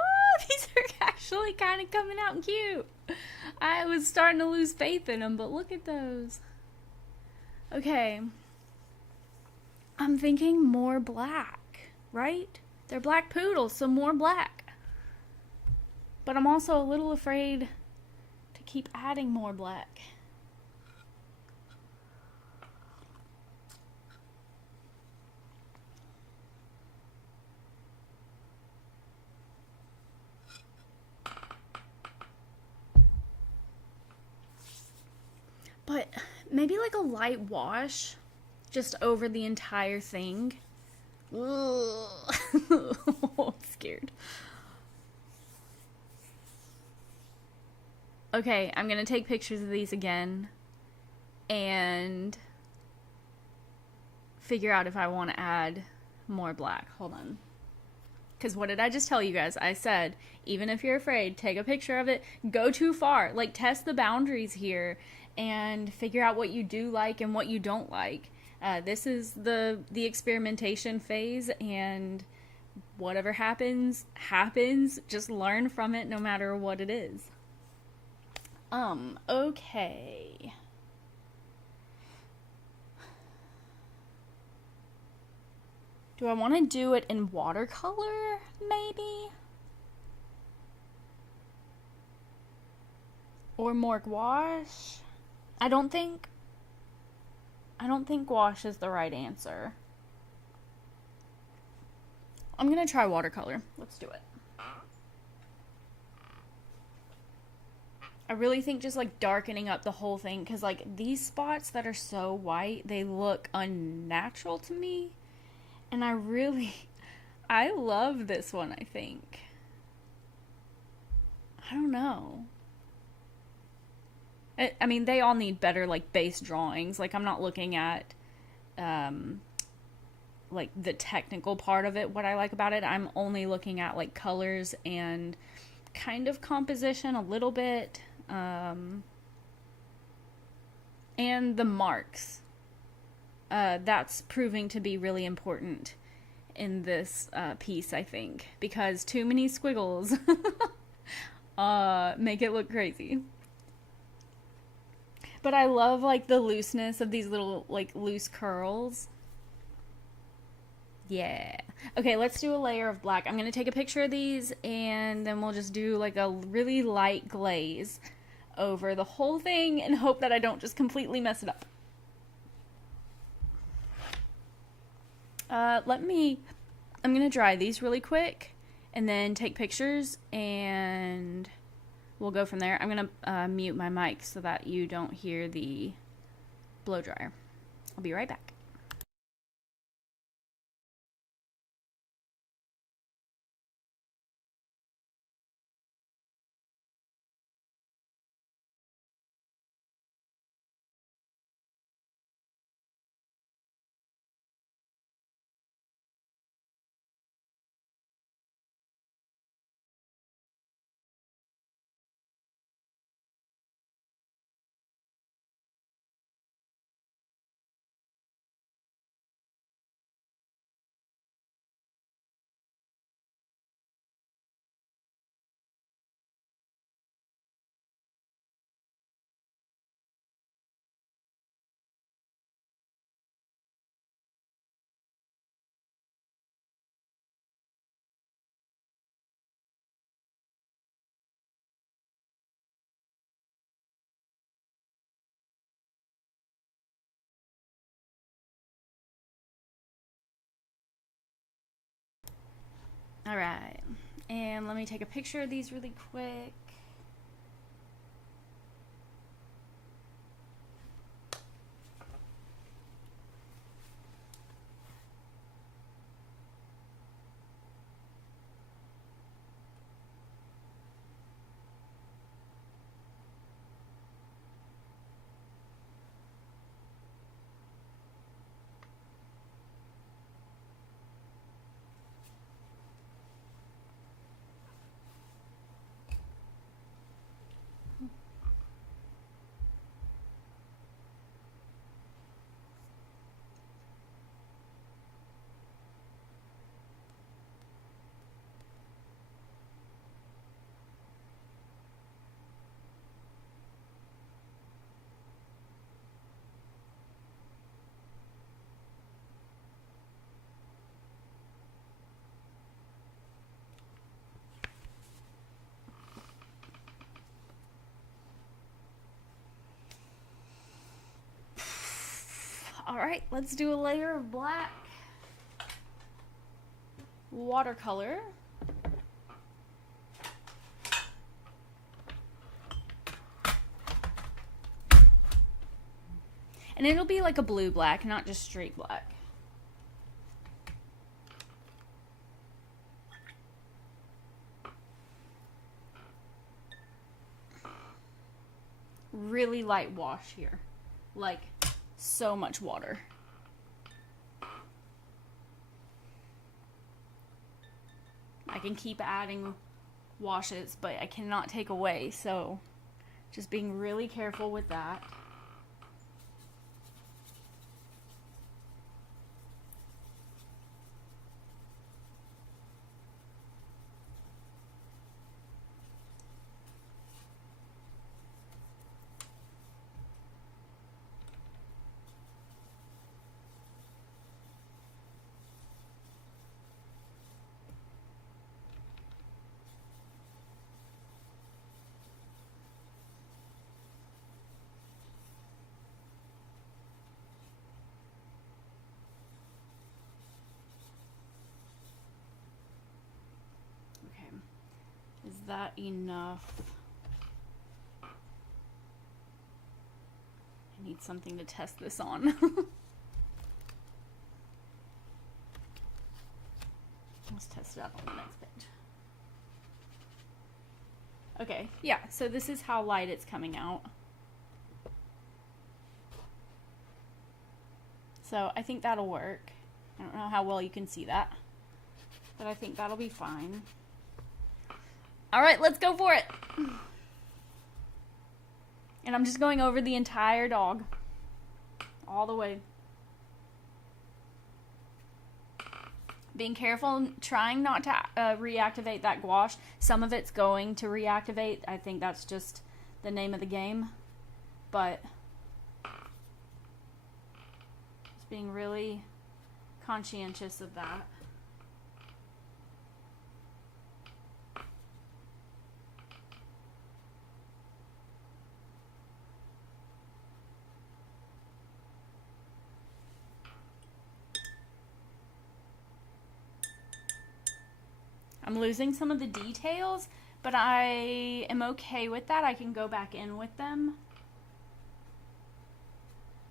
these are actually kind of coming out cute. I was starting to lose faith in them, but look at those. Okay. I'm thinking more black, right? They're black poodles, so more black. But I'm also a little afraid to keep adding more black. But maybe like a light wash just over the entire thing. I'm scared. Okay, I'm gonna take pictures of these again and figure out if I want to add more black. Hold on. Because what did I just tell you guys? I said, even if you're afraid, take a picture of it. Go too far. Like, test the boundaries here and figure out what you do like and what you don't like. This is the experimentation phase, and whatever happens, happens. Just learn from it no matter what it is. Okay. Do I want to do it in watercolor, maybe? Or more gouache? I don't think gouache is the right answer. I'm gonna try watercolor. Let's do it. I really think just like darkening up the whole thing, because like these spots that are so white, they look unnatural to me. And I love this one, I think. I don't know. I mean, they all need better, like, base drawings. Like, I'm not looking at, like, the technical part of it, what I like about it. I'm only looking at, like, colors and kind of composition a little bit. And the marks. That's proving to be really important in this piece, I think, because too many squiggles make it look crazy. But I love like the looseness of these little like loose curls. Yeah. Okay, let's do a layer of black. I'm gonna take a picture of these and then we'll just do like a really light glaze over the whole thing and hope that I don't just completely mess it up. I'm gonna dry these really quick and then take pictures and we'll go from there. I'm gonna mute my mic so that you don't hear the blow dryer. I'll be right back. All right, and let me take a picture of these really quick. All right, let's do a layer of black watercolor. And it'll be like a blue black, not just straight black. Really light wash here. Like, so much water. I can keep adding washes, but I cannot take away, so just being really careful with that. Is that enough? I need something to test this on. Let's test it out on the next page. Okay, yeah, so this is how light it's coming out. So I think that'll work. I don't know how well you can see that, but I think that'll be fine. All right, let's go for it. And I'm just going over the entire dog. All the way. Being careful, trying not to reactivate that gouache. Some of it's going to reactivate. I think that's just the name of the game. But just being really conscientious of that. I'm losing some of the details, but I am okay with that. I can go back in with them.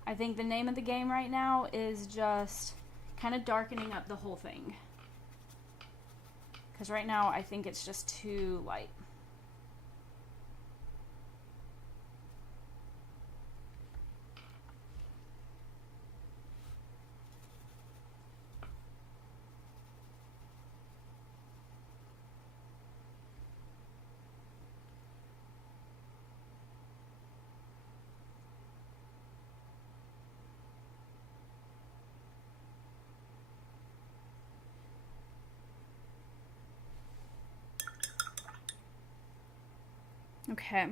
I think the name of the game right now is just kind of darkening up the whole thing. Because right now I think it's just too light. Okay.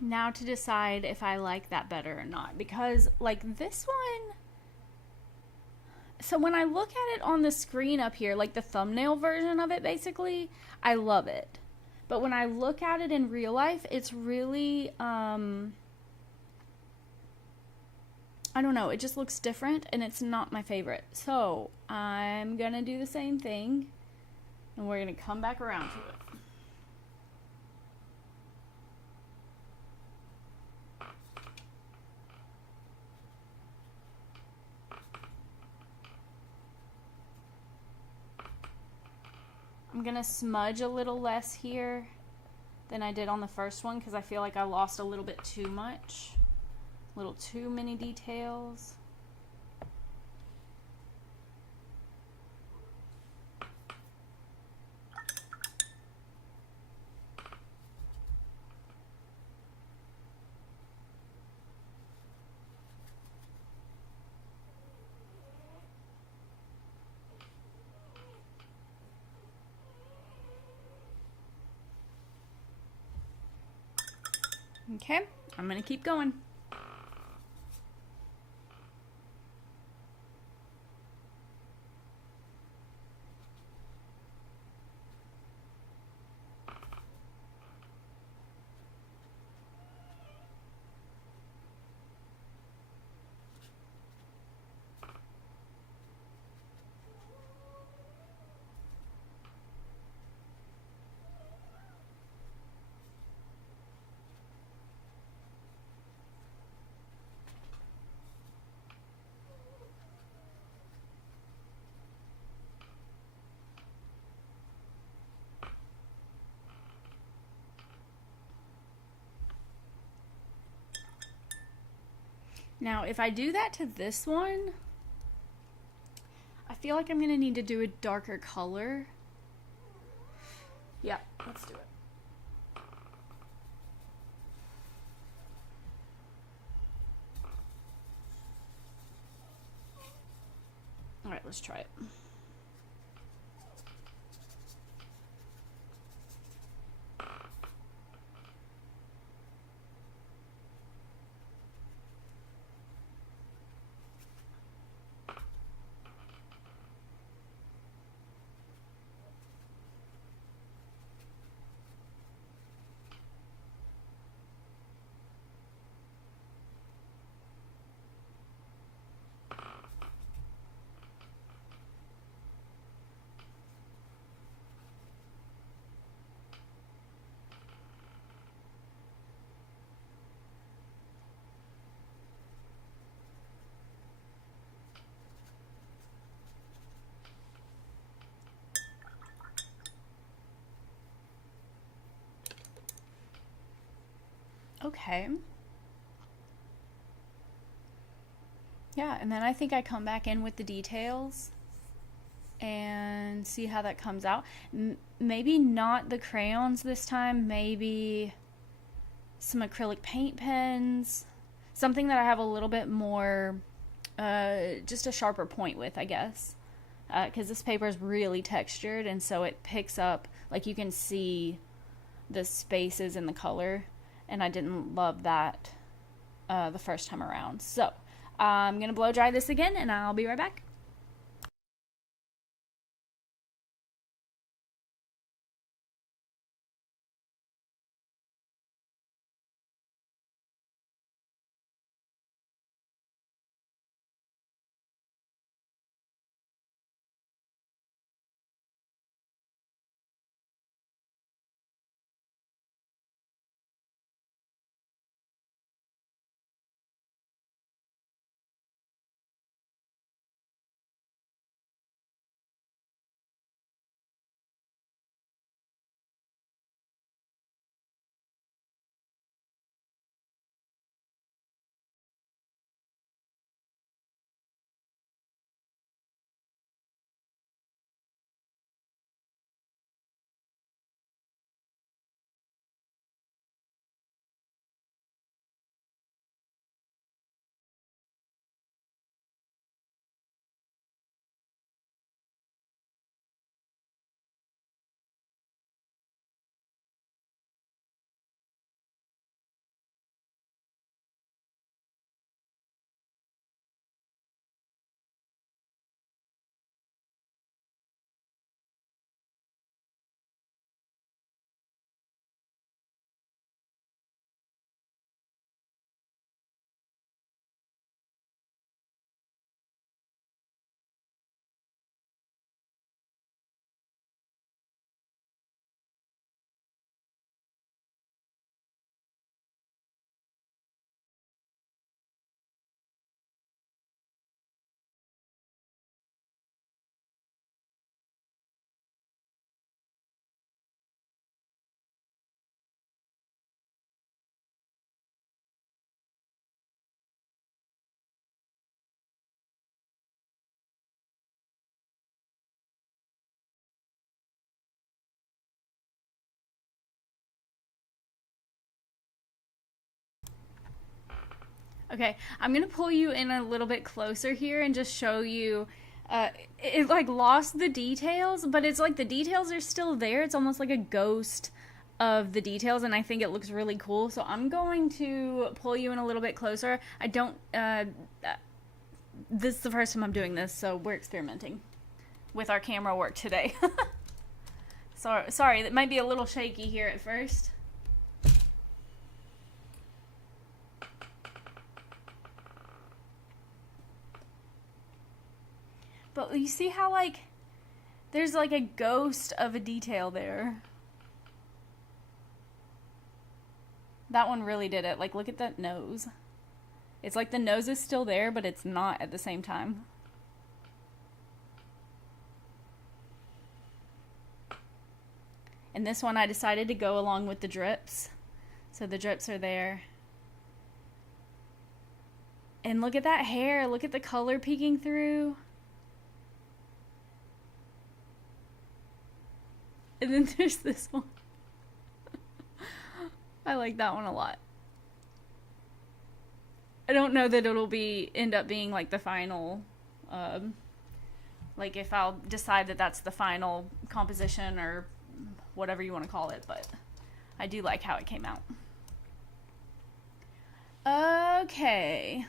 Now to decide if I like that better or not. Because, like, this one... So when I look at it on the screen up here, like the thumbnail version of it, basically, I love it. But when I look at it in real life, it's really, I don't know, it just looks different, and it's not my favorite. So, I'm gonna do the same thing. And we're going to come back around to it. I'm going to smudge a little less here than I did on the first one because I feel like I lost a little bit too much. A little too many details. Okay, I'm gonna keep going. Now, if I do that to this one, I feel like I'm going to need to do a darker color. Yeah, let's do it. All right, let's try it. Okay. Yeah, and then I think I come back in with the details and see how that comes out. Maybe not the crayons this time, maybe some acrylic paint pens, something that I have a little bit more, just a sharper point with, I guess. Because this paper is really textured, and so it picks up, like you can see the spaces in the color, and I didn't love that the first time around. So I'm going to blow dry this again, and I'll be right back. Okay, I'm gonna pull you in a little bit closer here and just show you. It like lost the details, but it's like the details are still there. It's almost like a ghost of the details, and I think it looks really cool. So I'm going to pull you in a little bit closer. I don't. This is the first time I'm doing this, so we're experimenting with our camera work today. Sorry, that might be a little shaky here at first. But you see how, like, there's like a ghost of a detail there. That one really did it. Like, look at that nose. It's like the nose is still there, but it's not at the same time. And this one I decided to go along with the drips. So the drips are there. And look at that hair. Look at the color peeking through. And then there's this one. I like that one a lot. I don't know that it'll end up being like the final, like if I'll decide that that's the final composition or whatever you want to call it, but I do like how it came out. Okay.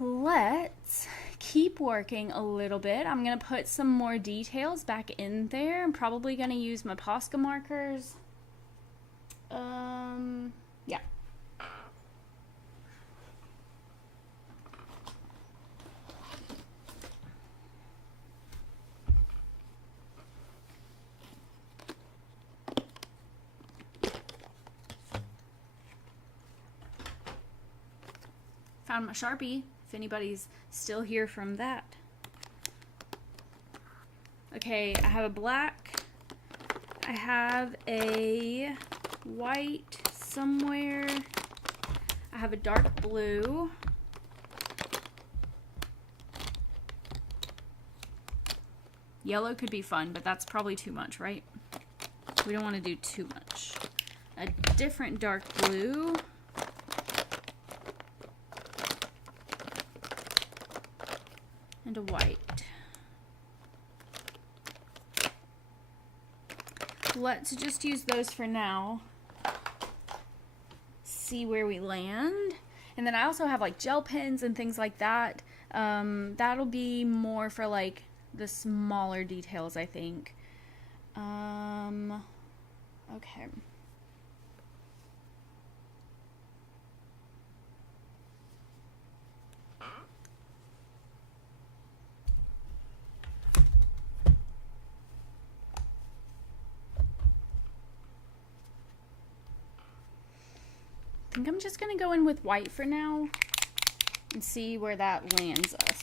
Let's keep working a little bit. I'm going to put some more details back in there. I'm probably going to use my Posca markers. Yeah. Found my Sharpie, if anybody's still here from that. Okay, I have a black. I have a white somewhere. I have a dark blue. Yellow could be fun, but that's probably too much, right? We don't want to do too much. A different dark blue. And a white. Let's just use those for now. See where we land. And then I also have like gel pens and things like that. That'll be more for like the smaller details, I think. Okay. I think I'm just going to go in with white for now and see where that lands us.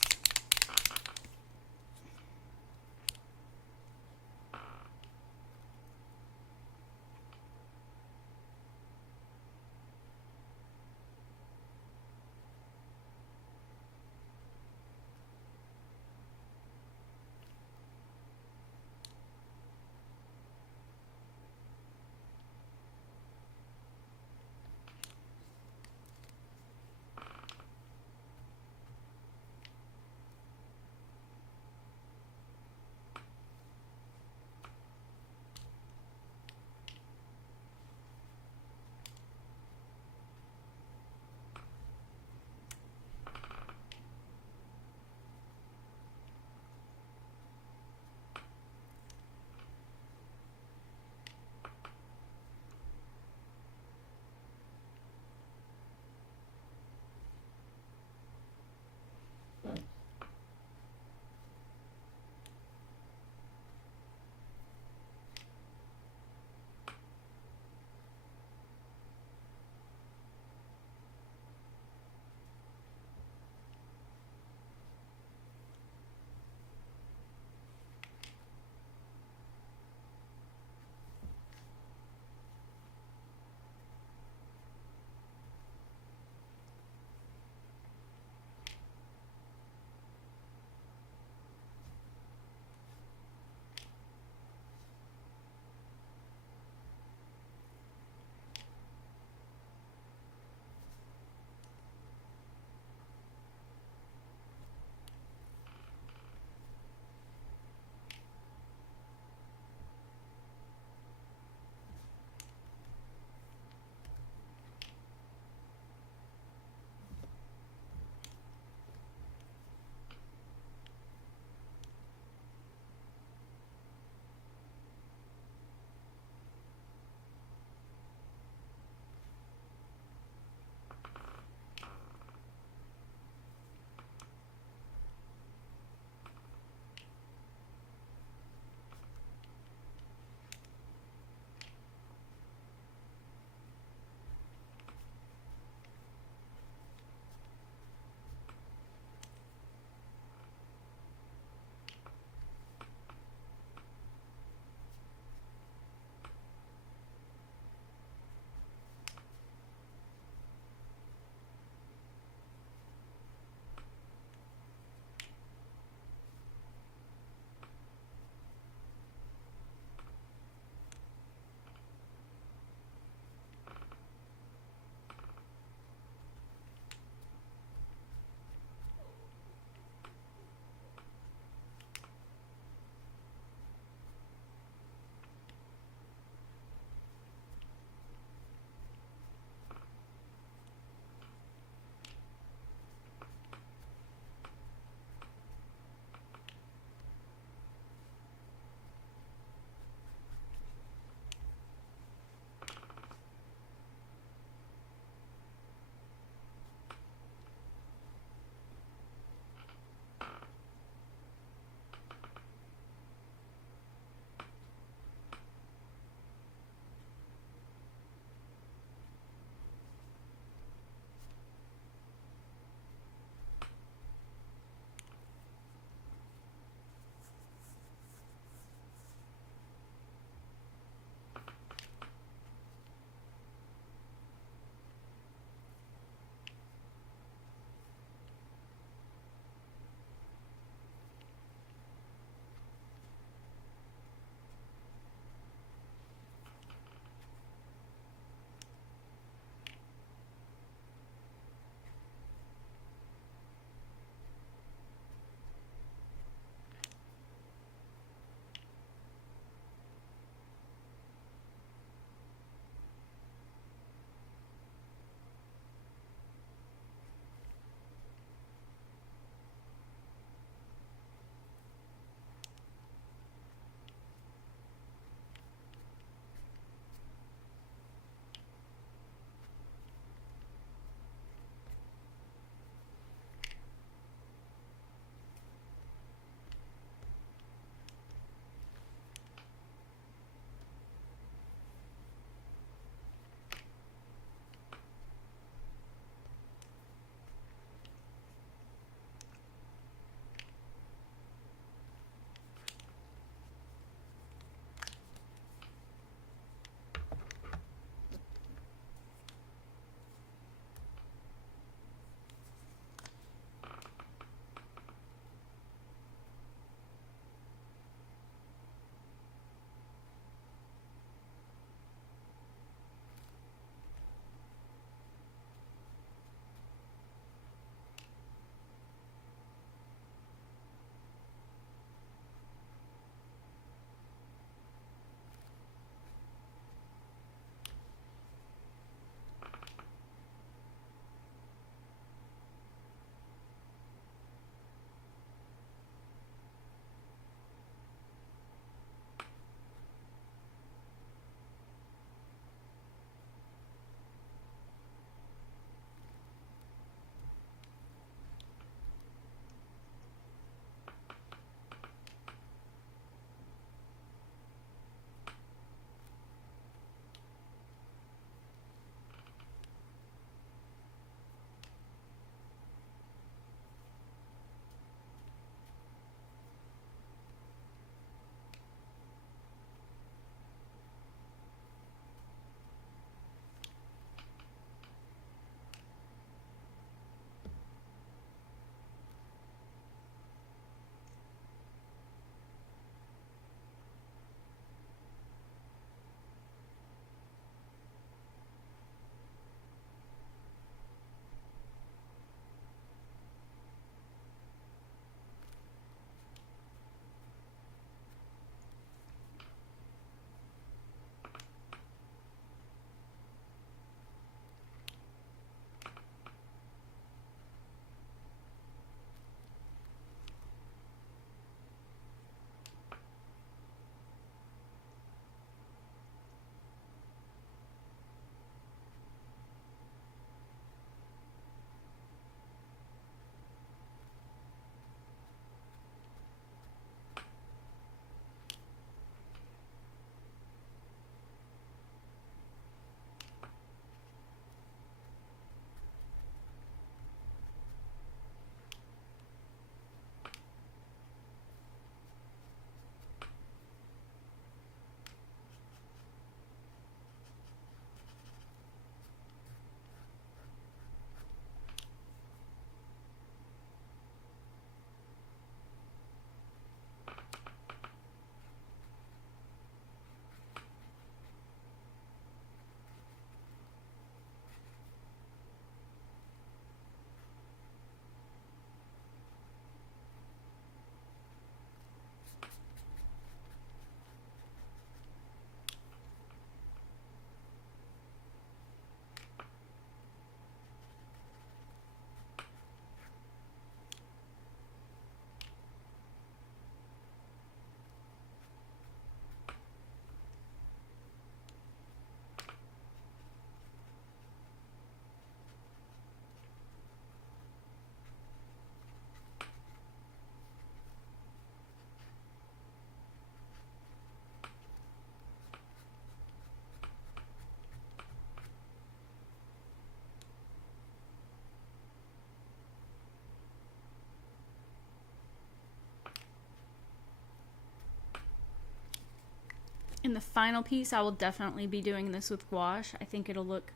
In the final piece, I will definitely be doing this with gouache. I think it'll look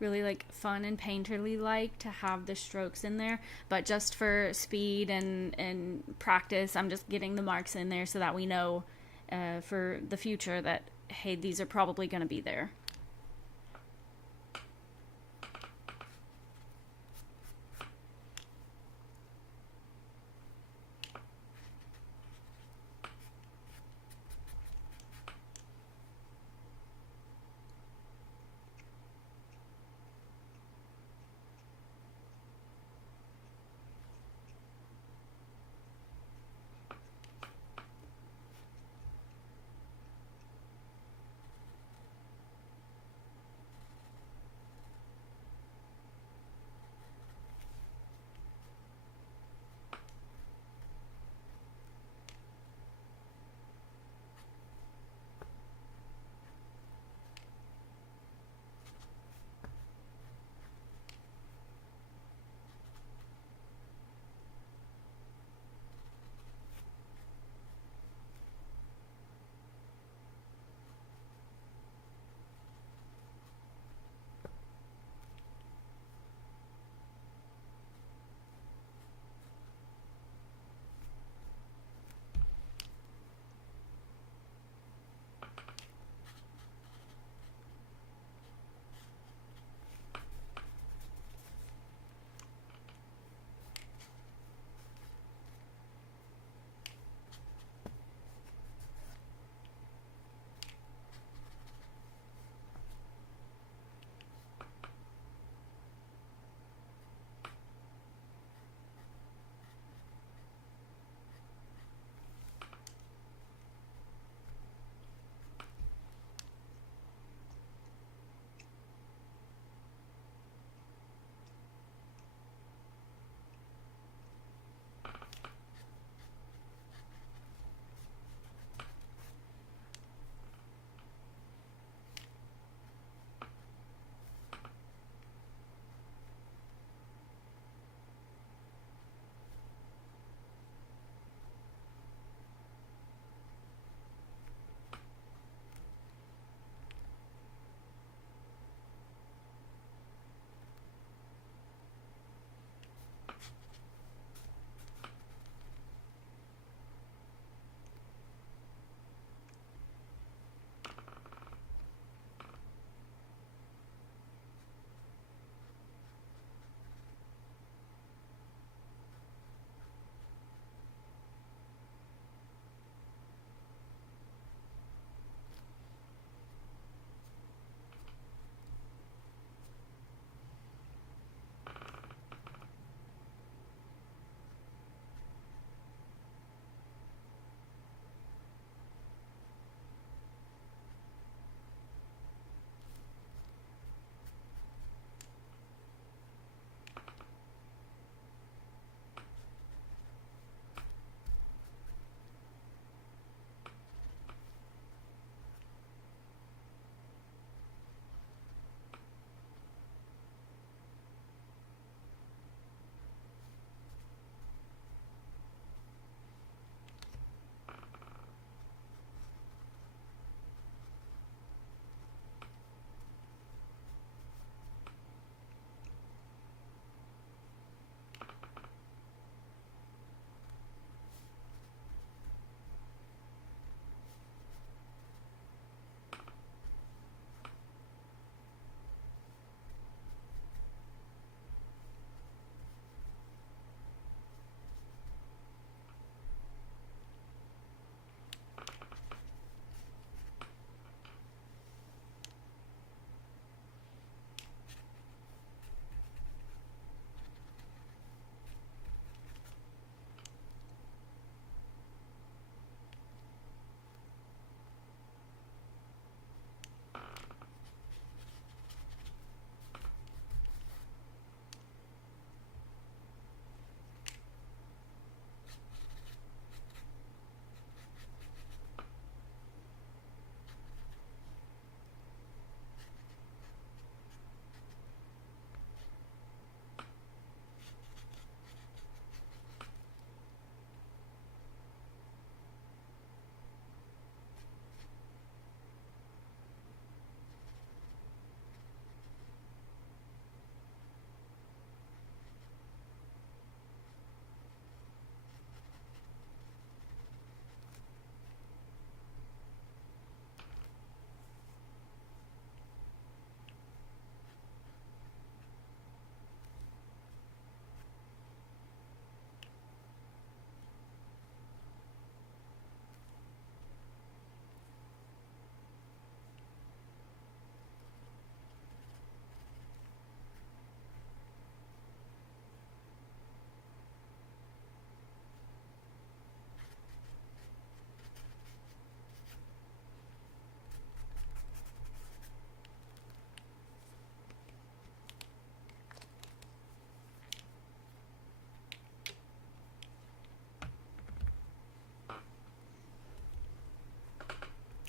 really like fun and painterly like to have the strokes in there, but just for speed and practice, I'm just getting the marks in there so that we know for the future that, hey, these are probably going to be there.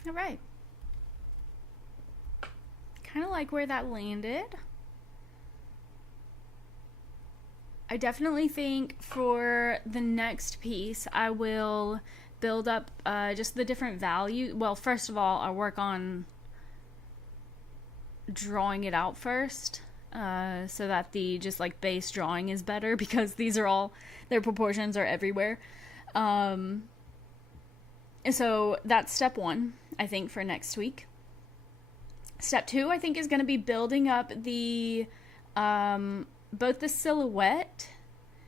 All right. Kind of like where that landed. I definitely think for the next piece, I will build up just the different value. Well, first of all, I'll work on drawing it out first, so that the just like base drawing is better, because these are all, their proportions are everywhere. So that's step one, I think, for next week. Step two, I think, is going to be building up the both the silhouette,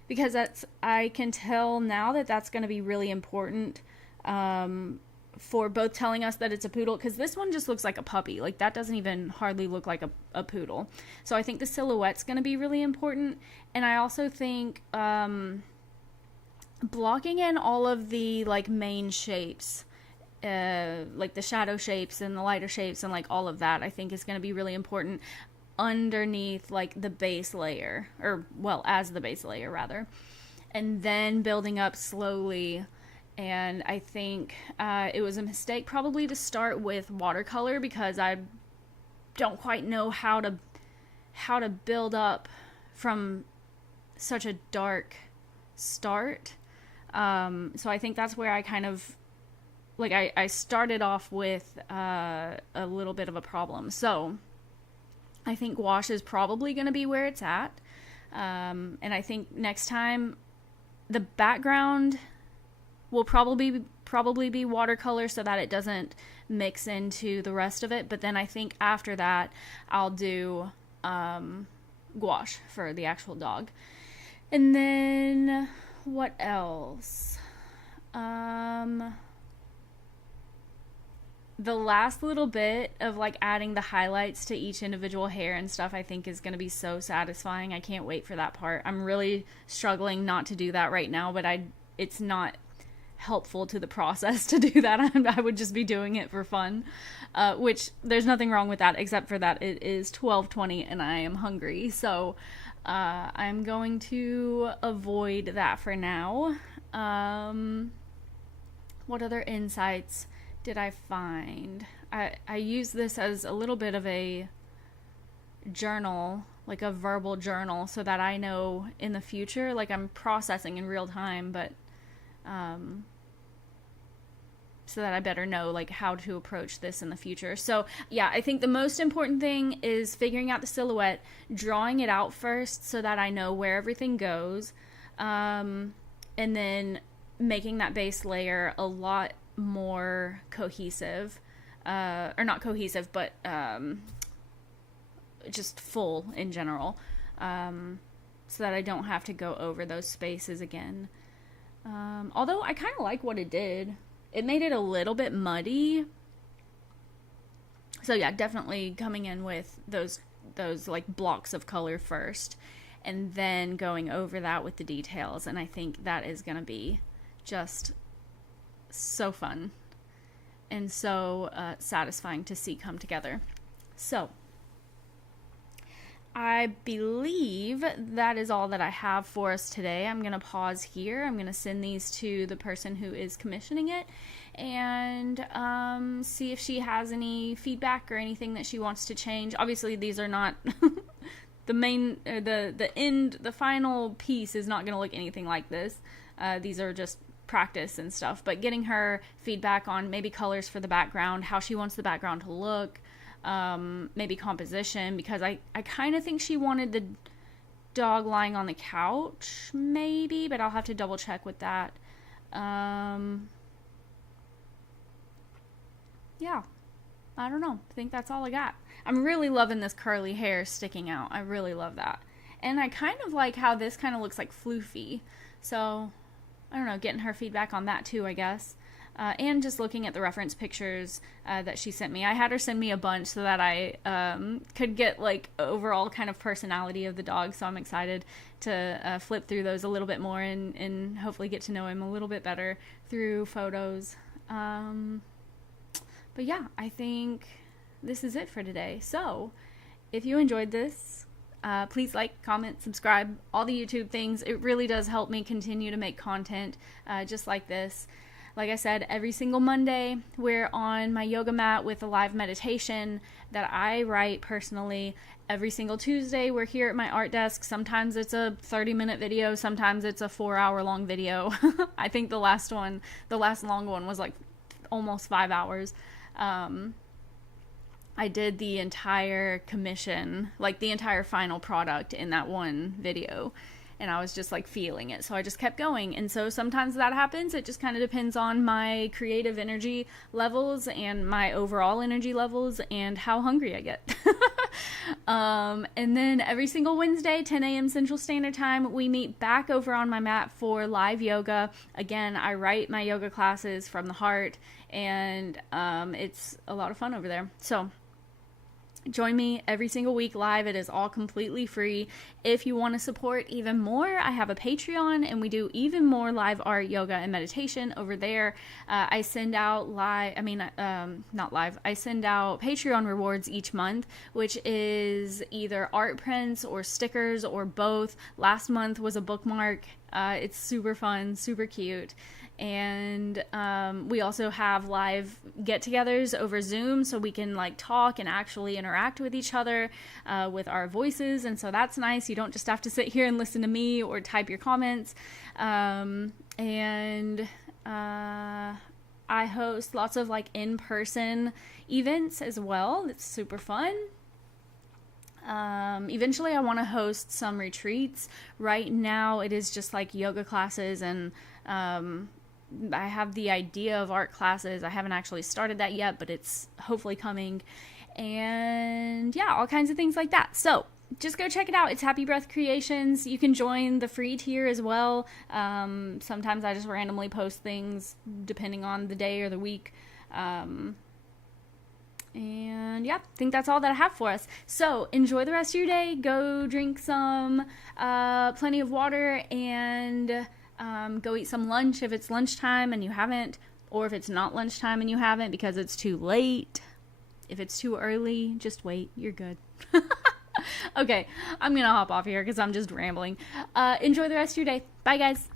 because I can tell now that that's going to be really important for both telling us that it's a poodle, because this one just looks like a puppy. Like, that doesn't even hardly look like a poodle. So I think the silhouette's going to be really important. And I also think blocking in all of the like main shapes, like the shadow shapes and the lighter shapes and like all of that, I think is going to be really important underneath like the base layer, or well, as the base layer rather, and then building up slowly. And I think it was a mistake probably to start with watercolor, because I don't quite know how to build up from such a dark start. So I think that's where I kind of like I started off with a little bit of a problem. So I think gouache is probably going to be where it's at. And I think next time the background will probably be watercolor, so that it doesn't mix into the rest of it. But then I think after that, I'll do gouache for the actual dog. And then what else? The last little bit of like adding the highlights to each individual hair and stuff, I think is going to be so satisfying. I can't wait for that part. I'm really struggling not to do that right now, but it's not helpful to the process to do that. I would just be doing it for fun, which there's nothing wrong with that, except for that it is 12:20 and I am hungry. So I'm going to avoid that for now. What other insights did I find? I use this as a little bit of a journal, like a verbal journal, so that I know in the future, like I'm processing in real time, but so that I better know like how to approach this in the future. So yeah, I think the most important thing is figuring out the silhouette, drawing it out first so that I know where everything goes, and then making that base layer a lot more cohesive, or not cohesive, but just full in general, so that I don't have to go over those spaces again. Although I kind of like what it did. It made it a little bit muddy. So yeah, definitely coming in with those like blocks of color first, and then going over that with the details. And I think that is going to be just so fun and so satisfying to see come together. So I believe that is all that I have for us today. I'm going to pause here. I'm going to send these to the person who is commissioning it and see if she has any feedback or anything that she wants to change. Obviously, these are not the main, the final piece is not going to look anything like this. These are just practice and stuff, but getting her feedback on maybe colors for the background, how she wants the background to look, maybe composition, because I kind of think she wanted the dog lying on the couch, maybe, but I'll have to double check with that. Yeah, I don't know. I think that's all I got. I'm really loving this curly hair sticking out. I really love that. And I kind of like how this kind of looks like floofy. So, I don't know, getting her feedback on that too, I guess. And just looking at the reference pictures that she sent me. I had her send me a bunch so that I could get like overall kind of personality of the dog. So I'm excited to flip through those a little bit more and hopefully get to know him a little bit better through photos. But yeah, I think this is it for today. So if you enjoyed this, please like, comment, subscribe, all the YouTube things. It really does help me continue to make content just like this. Like I said, every single Monday, we're on my yoga mat with a live meditation that I write personally. Every single Tuesday, we're here at my art desk. Sometimes it's a 30-minute video. Sometimes it's a 4-hour-long video. I think the last long one was like almost 5 hours. I did the entire commission, like the entire final product in that one video. And I was just like feeling it. So I just kept going. And so sometimes that happens. It just kind of depends on my creative energy levels and my overall energy levels and how hungry I get. And then every single Wednesday, 10 a.m. Central Standard Time, we meet back over on my mat for live yoga. Again, I write my yoga classes from the heart, and it's a lot of fun over there. So join me every single week live. It is all completely free. If you want to support even more, I have a Patreon, and we do even more live art, yoga, and meditation over there. I send out I send out Patreon rewards each month, which is either art prints or stickers or both. Last month was a bookmark. It's super fun, super cute. And we also have live get-togethers over Zoom, so we can like talk and actually interact with each other with our voices, and so that's nice. You don't just have to sit here and listen to me or type your comments. And I host lots of like in-person events as well. It's super fun. Eventually I want to host some retreats. Right now it is just like yoga classes, and I have the idea of art classes. I haven't actually started that yet, but it's hopefully coming. And yeah, all kinds of things like that. So just go check it out. It's Happy Breath Creations. You can join the free tier as well. Sometimes I just randomly post things depending on the day or the week. And yeah, I think that's all that I have for us. So enjoy the rest of your day. Go drink some plenty of water, and go eat some lunch if it's lunchtime and you haven't, or if it's not lunchtime and you haven't because it's too late. If it's too early, just wait. You're good. Okay, I'm gonna hop off here because I'm just rambling. Enjoy the rest of your day. Bye, guys.